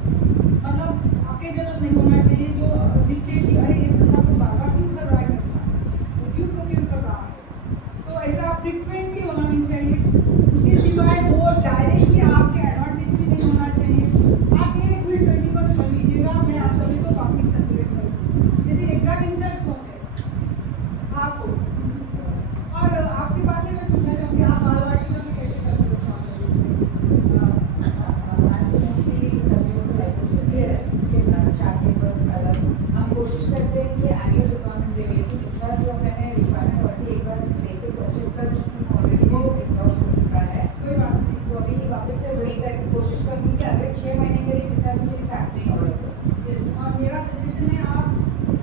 मतलब आपके जनरल नहीं होना चाहिए जो दिखते कि अरे ये बंदा तो बाबा क्यों कर रहा है अच्छा वो क्यों कर रहा है तो ऐसा फ्रीक्वेंटली होना नहीं चाहिए। उसके सिवाय वो डायरेक्टली आपके एडवांटेज भी नहीं होना चाहिए। आप ये पूरी 21 पढ़ लीजिएगा मैं आप सभी को वापस सर्कुलेट करूँगा जैसे एग्जाम इंचार्ज कौन है आपको और आपके पास है मैं सुनना चाहूँगी आप बालवाटी में कैसे करते हो हम कोशिश करते हैं कि एनुअल रिक्वायरमेंट दे लेकिन इस बार जो मैंने रिक्वायरमेंट होती है एक बार लेके परचेज कर चुकी हूँ ऑलरेडी वो एग्जॉस्ट हो चुका है कोई बात नहीं तो अभी वापस से वही करके कोशिश करूँगी कि अगले 6 महीने के लिए जितना मुझे इस हैपनिंग हो यस और मेरा सजेशन है आप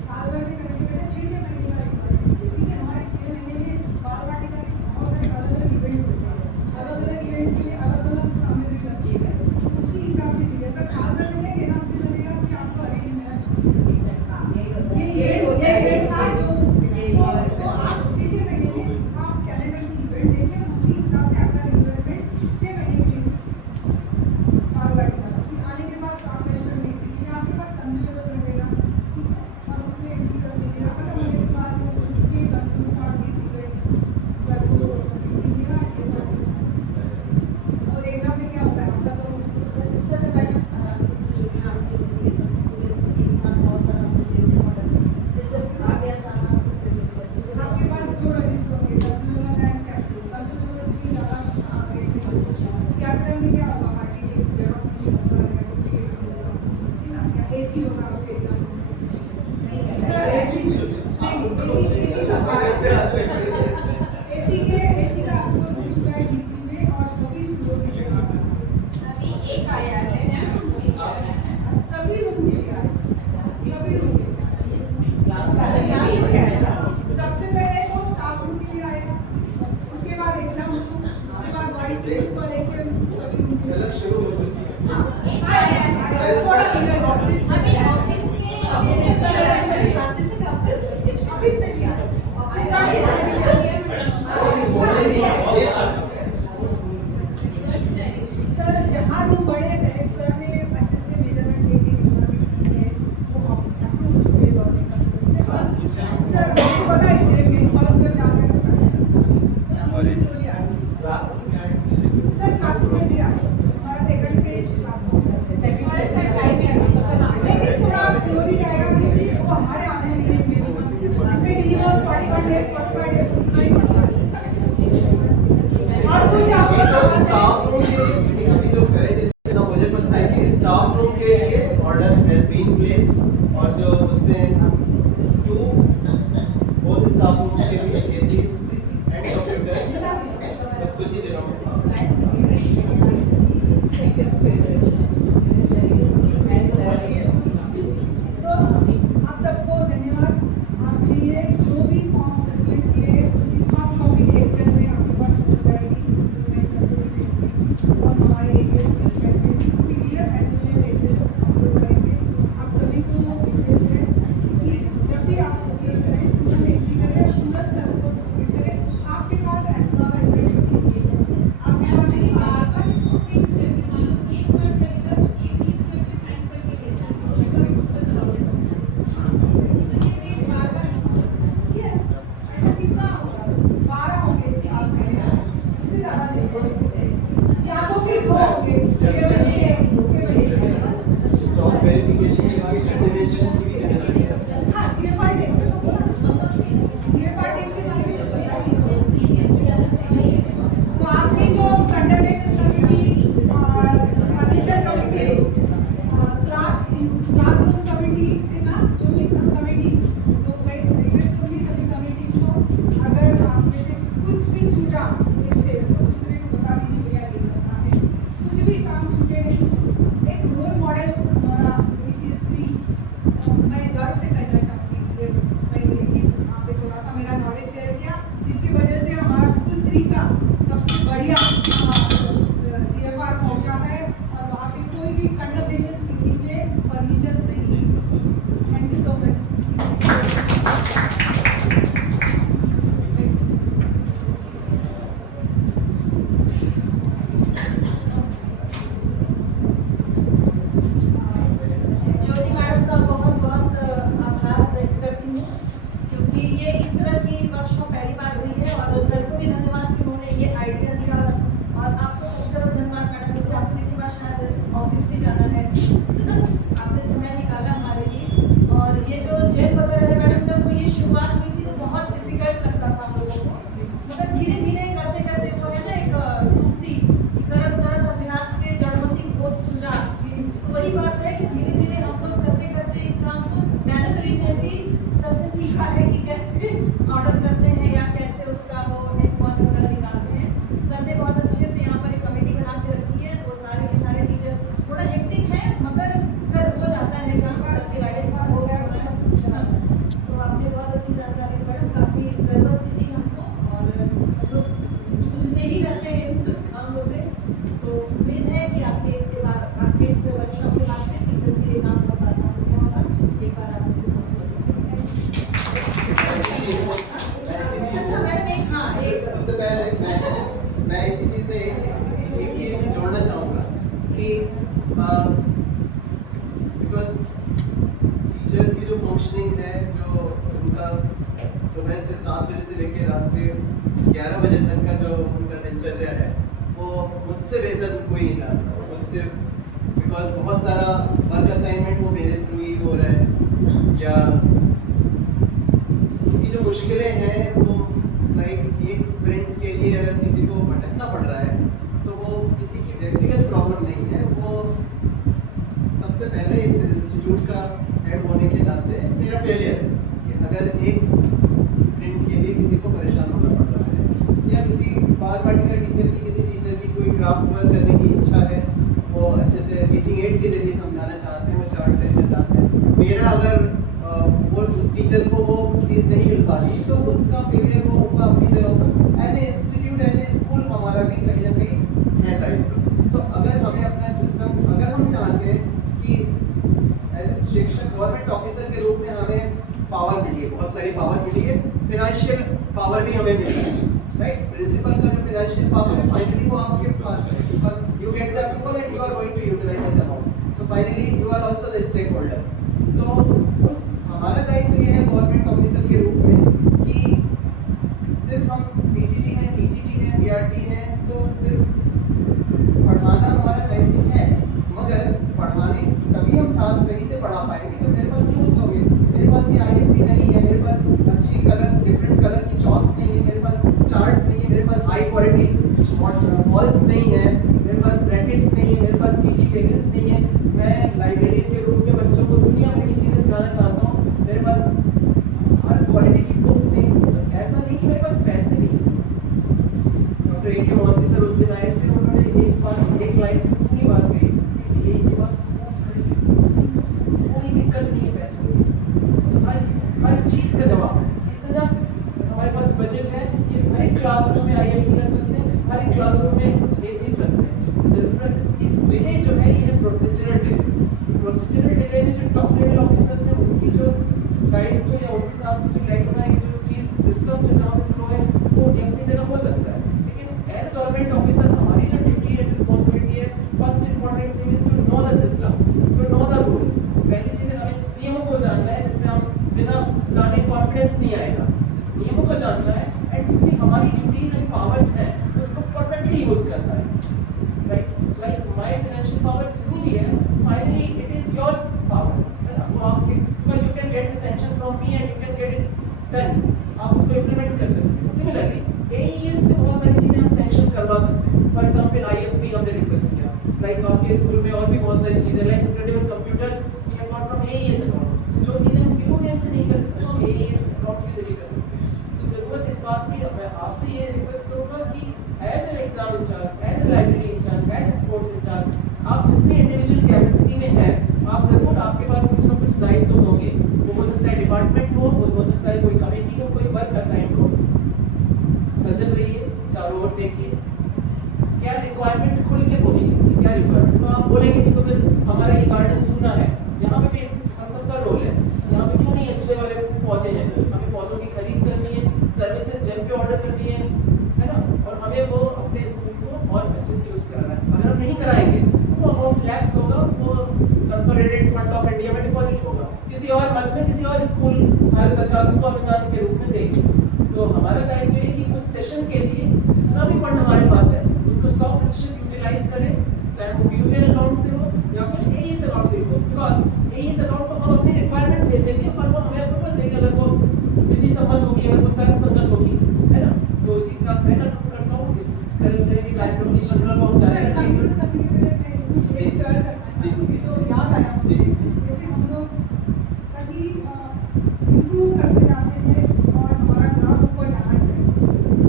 साल भर में करने के पहले 6 महीने का रिक्वायरमेंट कीजिए क्योंकि हमारे 6 महीने में बालवाटी का बहुत सारे अलग-अलग इवेंट्स होते हैं अलग-अलग इवेंट्स के लिए अलग-अलग सामग्री लगती है उसी हिसाब से कीजिए अगर साल भर में लेंगे ना फिर लगेगा कि आपको अरे ये मेरा ये था जो तो आप 6 महीने में आप कैलेंडर की इवेंट देखें उसी हिसाब से आपका रिक्वायरमेंट 6 महीने के लिए बालवाटी का फिर आने के बाद स्टॉक कलेक्शन नहीं क्योंकि आपके पास कंज्यूमेबल रहेगा ठीक है और उसमें एंट्री कर दीजिएगा अगर होने के बाद ये consume card this event sir को सबमिट कीजिएगा और एग्जाम में क्या होता है आपका तो रजिस्टर में बैठना आपके पास जो रजिस्टर होंगे consumer and consumer scheme capital में क्या होगा पार्टी के जेरोक्स मशीन होगा डुप्लीकेट होगा एसी होगा आपके एग्जाम में सर एसी का आपको हो चुका है डीसी में और सभी स्कूलों के लिए अभी एक आया है सभी रूम के लिए आए सभी रूम के लिए क्लास सबसे पहले वो स्टाफ रूम के लिए आएगा उसके बाद एग्जाम चलो शुरू हो चुकी है। ऑफिस में भी सर जहाँ रूम बड़े हैं सर ने अच्छे से मेजरमेंट लेके वो अप्रूव चुके गवर्नमेंट सर मुझे पता है जे मेरे को फिर क्या सर क्लासरूम में भी आए हमारा सेकंड पेज क्लासरूम लेकिन थोड़ा स्लोली जाएगा क्योंकि वो हमारे आने में नहीं चाहिए इसमें मिनिमम 41 डेज 45 डेज उतना ही पड़ता है और कुछ आपके स्टाफ रूम के लिए अभी जो करंट सिचुएशन है मुझे पता है कि स्टाफ रूम के लिए ऑर्डर हैज बीन प्लेस्ड और जो उसमें 2 बोथ स्टाफ रूम के लिए एसी एंड कंप्यूटर बस कुछ ही दिनों में सो आप सबको धन्यवाद आपके लिए जो भी फॉर्म सबमिट किए उसकी सॉफ्ट कॉपी एक्सेल में आपके पास हो जाएगी मैं सबको भेजूंगी और हमारे एरिया वेबसाइट में भी clear as well as Excel upload करेंगे आप सभी को रिक्वेस्ट है कि जब भी आप अपलोड करें तुरंत एंट्री करें तुरंत सबको सबमिट करें आपके पास एक्नॉलेजमेंट है आपके पास यस ऐसा कितना होगा 12 होंगे आप उससे ज़्यादा नहीं या तो फिर 2 होंगे उसके वजह से स्टॉक वेरिफिकेशन के बाद कंटिन्यूएशन की भी जिम्मेदारी है। हाँ GFR टीम से तो आपकी जो कंडक्टेशन committee furniture committee classroom committee है ना जो भी सब कमेटी तो मैं रिक्वेस्ट करूँगी सभी कमेटी को अगर आप में से कुछ भी छूटा इससे तो दूसरे को बता दीजिए भैया ये करना है कुछ भी काम छूटे नहीं एक रोल मॉडल हमारा BCS3 मैं गर्व से कहना चाहती हूँ यस मैं गई थी वहाँ पे थोड़ा सा मेरा नॉलेज शेयर किया जिसकी वजह से हमारा स्कूल 3 का सबसे बढ़िया GFR पहुँचा है और वहाँ पे कोई भी कंडक्टेशन स्थिति में फर्नीचर नहीं है thank you so much Jyoti madam का बहुत बहुत आभार व्यक्त करती हूँ क्योंकि ये इस तरह की वर्कशॉप पहली बार हुई है और सर को भी धन्यवाद कि उन्होंने ये आइडिया दिया और आपको जरूर धन्यवाद मैडम क्योंकि आपको इसी बार शायद ऑफिस भी जाना है आपने समय निकाला हमारे लिए और ये जो जेट वगैरह है मैडम जब वो ये शुरुआत हुई थी तो बहुत डिफिकल्ट लगता था हम लोगों को मगर धीरे धीरे करते करते वो है ना एक सूक्ति करत करत अभ्यास के जड़मती खोज सुजा तो वही बात है कि धीरे धीरे हम लोग करते करते इस काम को मैंने तो रिसेंटली सबसे सीखा है कि कैसे ऑर्डर करते हैं या कैसे उसका वो इनवॉइस वगैरह निकालते हैं सर ने बहुत अच्छे से यहाँ पर एक कमेटी बना के रखी है तो सारे के सारे टीचर्स थोड़ा हेक्टिक है मगर कर हो जाता है काम सबसे गाइडेंस हो गया तो आपने बहुत अच्छी जानकारी दी मैडम काफ़ी ज़रूरत भी थी हमको और हम लोग जूझते ही रहते हैं इन सब कामों से तो उम्मीद है कि आपके इसके बाद आपके इस वर्कशॉप के बाद से टीचर्स के लिए काम बहुत आसान हो गया होगा एक बार आप अच्छा मैडम एक हाँ एक उससे पहले मैं इसी चीज में एक चीज जोड़ना चाहूँगा कि बिकॉज टीचर्स की जो फंक्शनिंग है जो उनका सुबह से 7 बजे से लेकर रात के 11 बजे तक का जो उनका दिनचर्या है वो मुझसे बेहतर कोई नहीं जानता मुझसे बिकॉज बहुत सारा वर्क असाइनमेंट वो मेरे थ्रू ही हो रहा है या उनकी जो मुश्किलें हैं वो लाइक एक प्रिंट के लिए अगर किसी को भटकना पड़ रहा है तो वो किसी की व्यक्तिगत प्रॉब्लम नहीं है वो सबसे पहले इस इंस्टीट्यूट का हेड होने के नाते मेरा फेलियर है कि अगर एक प्रिंट के लिए किसी को परेशान होना पड़ रहा है या किसी बार पार्टी का टीचर की किसी टीचर की कोई क्राफ्ट वर्क करने की इच्छा है वो अच्छे से टीचिंग एड के जरिए समझाना चाहते हैं वो चार्ट करना चाहते हैं मेरा अगर वो उस टीचर को वो चीज़ नहीं मिल पा रही तो उसका फेलियर वो होगा अपनी जगह पर as a institute as a school हमारा भी कहीं ना कहीं फाइनेंशियल पावर भी हमें मिली है, राइट? प्रिंसिपल का जो फाइनेंशियल पावर है फाइनली वो आपके पास है, because you get the approval and you are going to utilize that amount, so finally you are also the stakeholder. तो उस हमारा दायित्व ये है गवर्नमेंट ऑफिसर के रूप में कि सिर्फ हम टीजीटी हैं, टीजीटी हैं, बीआरटी हैं, तो सिर्फ पढ़ाना हमारा दायित्व है, मगर पढ़ाने तभी हम साथ सही से पढ़ा पाएंगे जब मेरे पास टूल्स होंगे, मेरे पास ये IFP नहीं है, मेरे पास अच्छी कलर डिफरेंट कलर की चॉक्स नहीं है, मेरे पास चार्ट्स नहीं है, मेरे पास हाई क्वालिटी बॉल्स नहीं है, मेरे पास रैकेट्स नहीं है, मेरे पास टीटी टेबल्स नहीं है, मैं लाइब्रेरियन के रूप में बच्चों को दुनिया भर की चीज़ें सिखाना चाहता हूँ, मेरे पास हर क्वालिटी की बुक्स नहीं, तो ऐसा नहीं कि मेरे पास पैसे नहीं है। Doctor A.K. मोहंती सर उस दिन आए थे, उन्होंने एक लाइन पूरी बात कही, DA के पास बहुत सारी चीज़ें, कोई दिक्कत नहीं है पैसों की, हर चीज़ का जवाब इतना, हमारे पास बजट है कि हर एक क्लासरूम में IFP कर सकते हैं, हर एक क्लासरूम में ACs लगते हैं। जरूरत डिले जो है ये है प्रोसीजरल डिले में जो टॉप लेवल ऑफिसर्स हैं उनकी जो दायित्व या उनके साथ से जो लगना है, जो चीज़ सिस्टम जो जहाँ पे स्लो है वो अपनी जगह हो सकता है, लेकिन एज गवर्नमेंट ऑफिसर हमारी जो ड्यूटी एंड रिस्पॉन्सिबिलिटी है, first important thing is to know the system, to know the rule. पहली चीज़ हमें नियमों को जानना है, जिससे हम बिना जाने कॉन्फिडेंस नहीं आएगा, नियमों को जानना है एंड जितनी हमारी ड्यूटीज एंड पावर्स हैं उसको परफेक्टली यूज करना है, right? Like my financial power जितनी भी है, finally it is yours power, है ना? वो आपके, because you can get the sanction from me and you can get it done, आप उसको इम्प्लीमेंट कर सकते हैं। सिमिलरली AES से बहुत सारी चीज़ें हम सैंक्शन करवा सकते हैं, फॉर एग्जाम्पल IFP हमने रिक्वेस्ट किया, लाइक आपके स्कूल में और भी बहुत सारी चीज़ें, like incredible computers we have got from AES account, जो चीज़ें हम प्योर हैंड से नहीं कर सकते हम AES अकाउंट के जरिए कर सकते हैं। तो ज़रूरत इस बात की, मैं आपसे ये रिक्वेस्ट करूँगा कि as an exam incharge, as a library incharge, as a sports incharge, आप जिसमें इंडिविजुअल कैपेसिटी में है, आप ज़रूर, आपके पास कुछ ना कुछ दायित्व होंगे, वो हो सकता है डिपार्टमेंट हो सकता है कोई कमेटी हो, कोई वर्क असाइन हो। सजग रहिए, चारों ओर देखिए, क्या रिक्वायरमेंट खुल के बोलिए, क्या रिक्वायरमेंट, तो आप बोलेंगे कि तो फिर हमारा ये गार्डन सूना है, यहाँ पे भी हम सबका रोल है, यहाँ पे क्यों नहीं अच्छे वाले पौधे हैं, हमें पौधों की खरीद करनी है, सर्विसेज जेम पे ऑर्डर करनी है ना, और हमें वो अपने स्कूल को और अच्छे से यूज कराना है। अगर हम नहीं कराएंगे वो अमाउंट लैप्स होगा, वो कंसोलिडेटेड फंड ऑफ इंडिया में डिपॉजिट होगा, किसी और मद में किसी और स्कूल, हमारे सरकार उसको अनुदान के रूप में देगी। तो हमारा दायित्व है कि उस सेशन के लिए जितना भी फंड हमारे पास है उसको 100% यूटिलाइज करें, चाहे वो यूनियन अकाउंट से हो या फिर AES अकाउंट से हो, बिकॉज AES अकाउंट को हम अपनी रिक्वायरमेंट भेजेंगे पर वो हमें अप्रूवल देंगे अगर वो विधि सम्मत होगी, अगर वो तर्क संगत होगी, है ना? तो इसी के साथ मैं कंक्लूड करता हूँ, इस तरह की कार्यक्रम की श्रृंखला को हम जारी रखेंगे। जो याद आया जी, जैसे हम लोग कभी इम्प्रूव करते जाते हैं और हमारा ग्राफ ऊपर जाना चाहिए।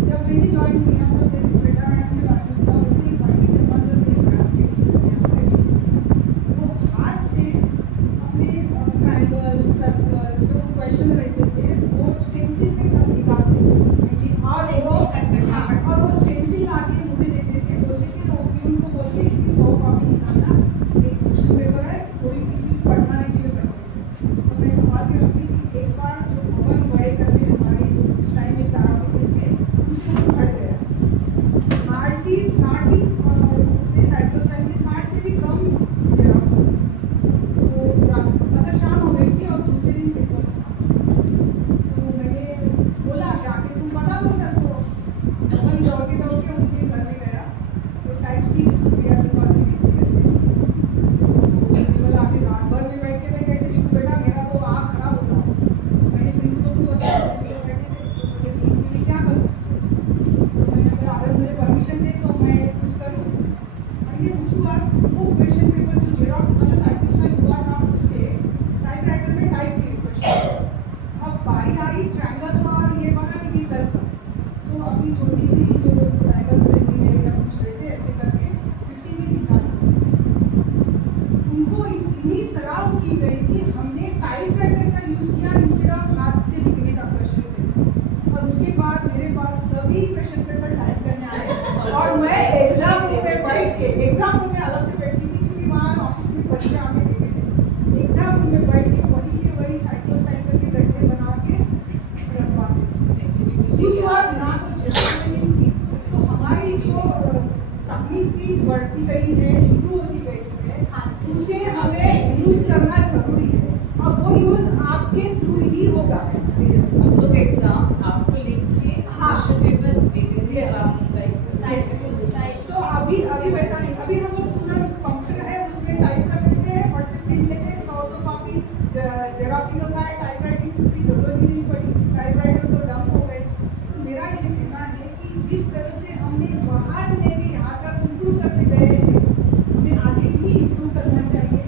जब मैंने ज्वाइन किया तो जैसे चड्डा मैडम के बारे में था, वैसे ही वाई शर्मा सर थे क्लास के, वो हाथ से अपने ट्रायंगल सर्कल जो क्वेश्चन रहते थे वो स्टेंसिल पे निकालते थे और वो स्टेंसिल आके मुझे देते थे, बोलते थे वो भी उनको बोलते इसकी 100 कॉपी निकालना, एक क्वेश्चन पेपर है, कोई किसी को पढ़ना नहीं चाहिए बच्चे। तो मैं संभाल के रखती थी। एक बार जो भवन बड़े करके हमारे उस टाइम में तारापुर थे, उसको फट गया, हार्डली 60 ही उसने साइक्लोस्टाइल की 60 से भी कम जेरॉक्स हो, तो मतलब शाम हो गई थी और दूसरे दिन पेपर था। तो मैंने बोला जाके तुम बता दो सर को, वही दौड़ के उनके घर में गया, तो टाइप 6 बिहार से बात नहीं थी, बोला अभी रात भर में बैठ के मैं कैसे लिखूं बेटा, मेरा तो आँख खराब हो रहा। मैंने प्रिंसिपल को बताया, प्रिंसिपल बैठे थे, तो बोले कि इसके लिए क्या कर सकते हैं, तो मैंने बोला अगर मुझे परमिशन दे तो मैं कुछ करूँ। ये उस वक्त वो क्वेश्चन पेपर जो जेरॉक्स मतलब साइक्लोस्टाइल हुआ था उससे टाइपराइटर में टाइप किए क्वेश्चन, अब बारी आई ट्रायंगल और ये बना कि सर्कल, तो अपनी छोटी सी जो ट्रायंगल्स रहती है या कुछ रहते ऐसे करके उसी में निकाला। उनको इतनी सराह की गई कि हमने टाइपराइटर का यूज़ किया इंस्टेड ऑफ हाथ से लिखने का क्वेश्चन पेपर, और उसके बाद मेरे पास सभी क्वेश्चन पेपर टाइप करने आए और मैं एग्जाम रूम में बैठ के, एग्जाम रूम में अलग से बैठती थी क्योंकि वहाँ ऑफिस में बच्चे आके देखे थे, एग्जाम रूम में बैठ के वही के वही साइक्लोस्टाइल करके गड्ढे बना के रखवाते। तकनीकी बढ़ती गई है, इम्प्रूव होती गई है, हाँ जी। उसे हमें यूज करना जरूरी है और वो यूज आपके थ्रू ही होगा। हम लोग एग्जाम आपको लिख के हाँ। क्वेश्चन पेपर देते थे Yes. आप टाइप तो अभी वैसा नहीं, अभी हम लोग तुरंत कंप्यूटर है उसमें टाइप कर देते हैं, व्हाट्सएप प्रिंट लेते हैं, 100 कॉपी जेरॉक्स ही होता है, टाइपराइटिंग की जरूरत ही नहीं पड़ी, टाइपराइटर तो डंप हो गए। तो मेरा ये कहना है कि जिस तरह से हमने वहाँ से लेके यहाँ तक इम्प्रूव करते गए हैं, हमें आगे भी इम्प्रूव करना चाहिए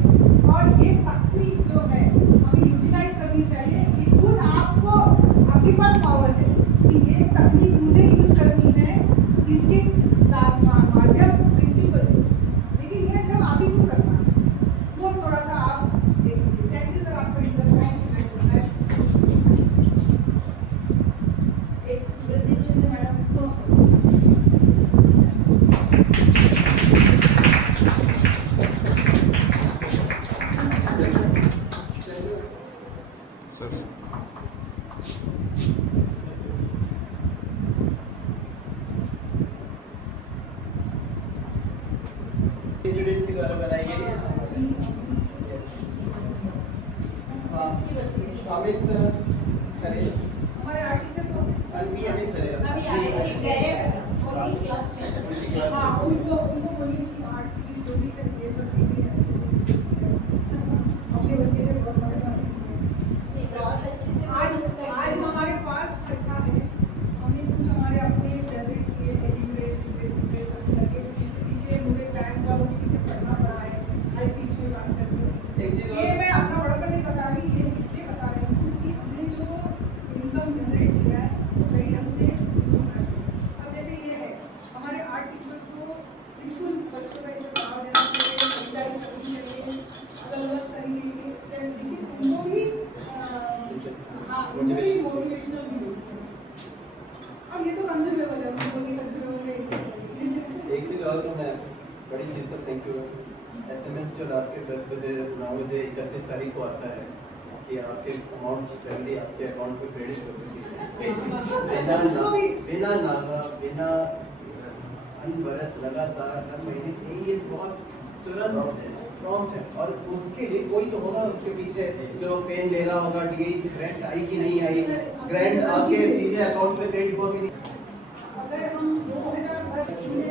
और ये तकनीक जो है हमें यूटिलाइज करनी चाहिए कि खुद आपको आपके पास पावर है कि ये तकनीक मुझे यूज करनी है जिसके माध्यम प्रिंसिपल है, लेकिन ये सब आप ही को करना है, वो थोड़ा सा आप देख लीजिए। थैंक यू सर आपको इंटरेस्ट। एक स्मृति चिन्ह मैडम को स्टूडेंट के द्वारा बनाई गई है। अमित करें, हमारे आर्ट टीचर को अभी अमित करेगा। अभी आगे गए और क्लास चल उनकी क्लास हाँ उनको बोलिए कि आर्ट की जो भी ये सब चीजें हैं अपने बच्चे के बहुत बड़े बहुत अच्छे से आज हमारे पास ऐसा है, हमने कुछ हमारे अपने जनरेट किए हैं इंग्लिश करके, जिसके पीछे मुझे बैंक वालों के पीछे पढ़ना पड़ा है, हाई पिच में बात करके। एक चीज ये और, मैं अपना बड़प्पन नहीं बता रही, ये इसलिए बता रही हूँ कि हमने जो इनकम जनरेट किया है वो सही ढंग से यूज होना चाहिए। अब जैसे ये है हमारे आर्ट टीचर को बिल्कुल बच्चों का इसे बढ़ावा देना चाहिए, खरीदारी करनी चाहिए, अलग अलग तरीके के जिससे उनको भी हाँ उनको भी मोटिवेशनल भी हो। अब ये तो कंज्यूमेबल है, उनको बोलिए कंज्यूमेबल है। एक चीज और तो मैं बड़ी चीज का थैंक यू एसएमएस जो रात के 10 बजे 9 बजे 31 तारीख को आता है कि आपके अमाउंट सैलरी आपके अकाउंट पे क्रेडिट हो चुकी है बिना नागा बिना अनवरत लगातार हर महीने ये बहुत तुरंत प्रॉम्प्ट है और उसके लिए कोई तो होगा उसके पीछे जो पेन ले रहा होगा डीआई से ग्रांट आई कि नहीं आई, ग्रांट आके सीधे अकाउंट पे क्रेडिट हुआ कि नहीं। अगर हम 2010 में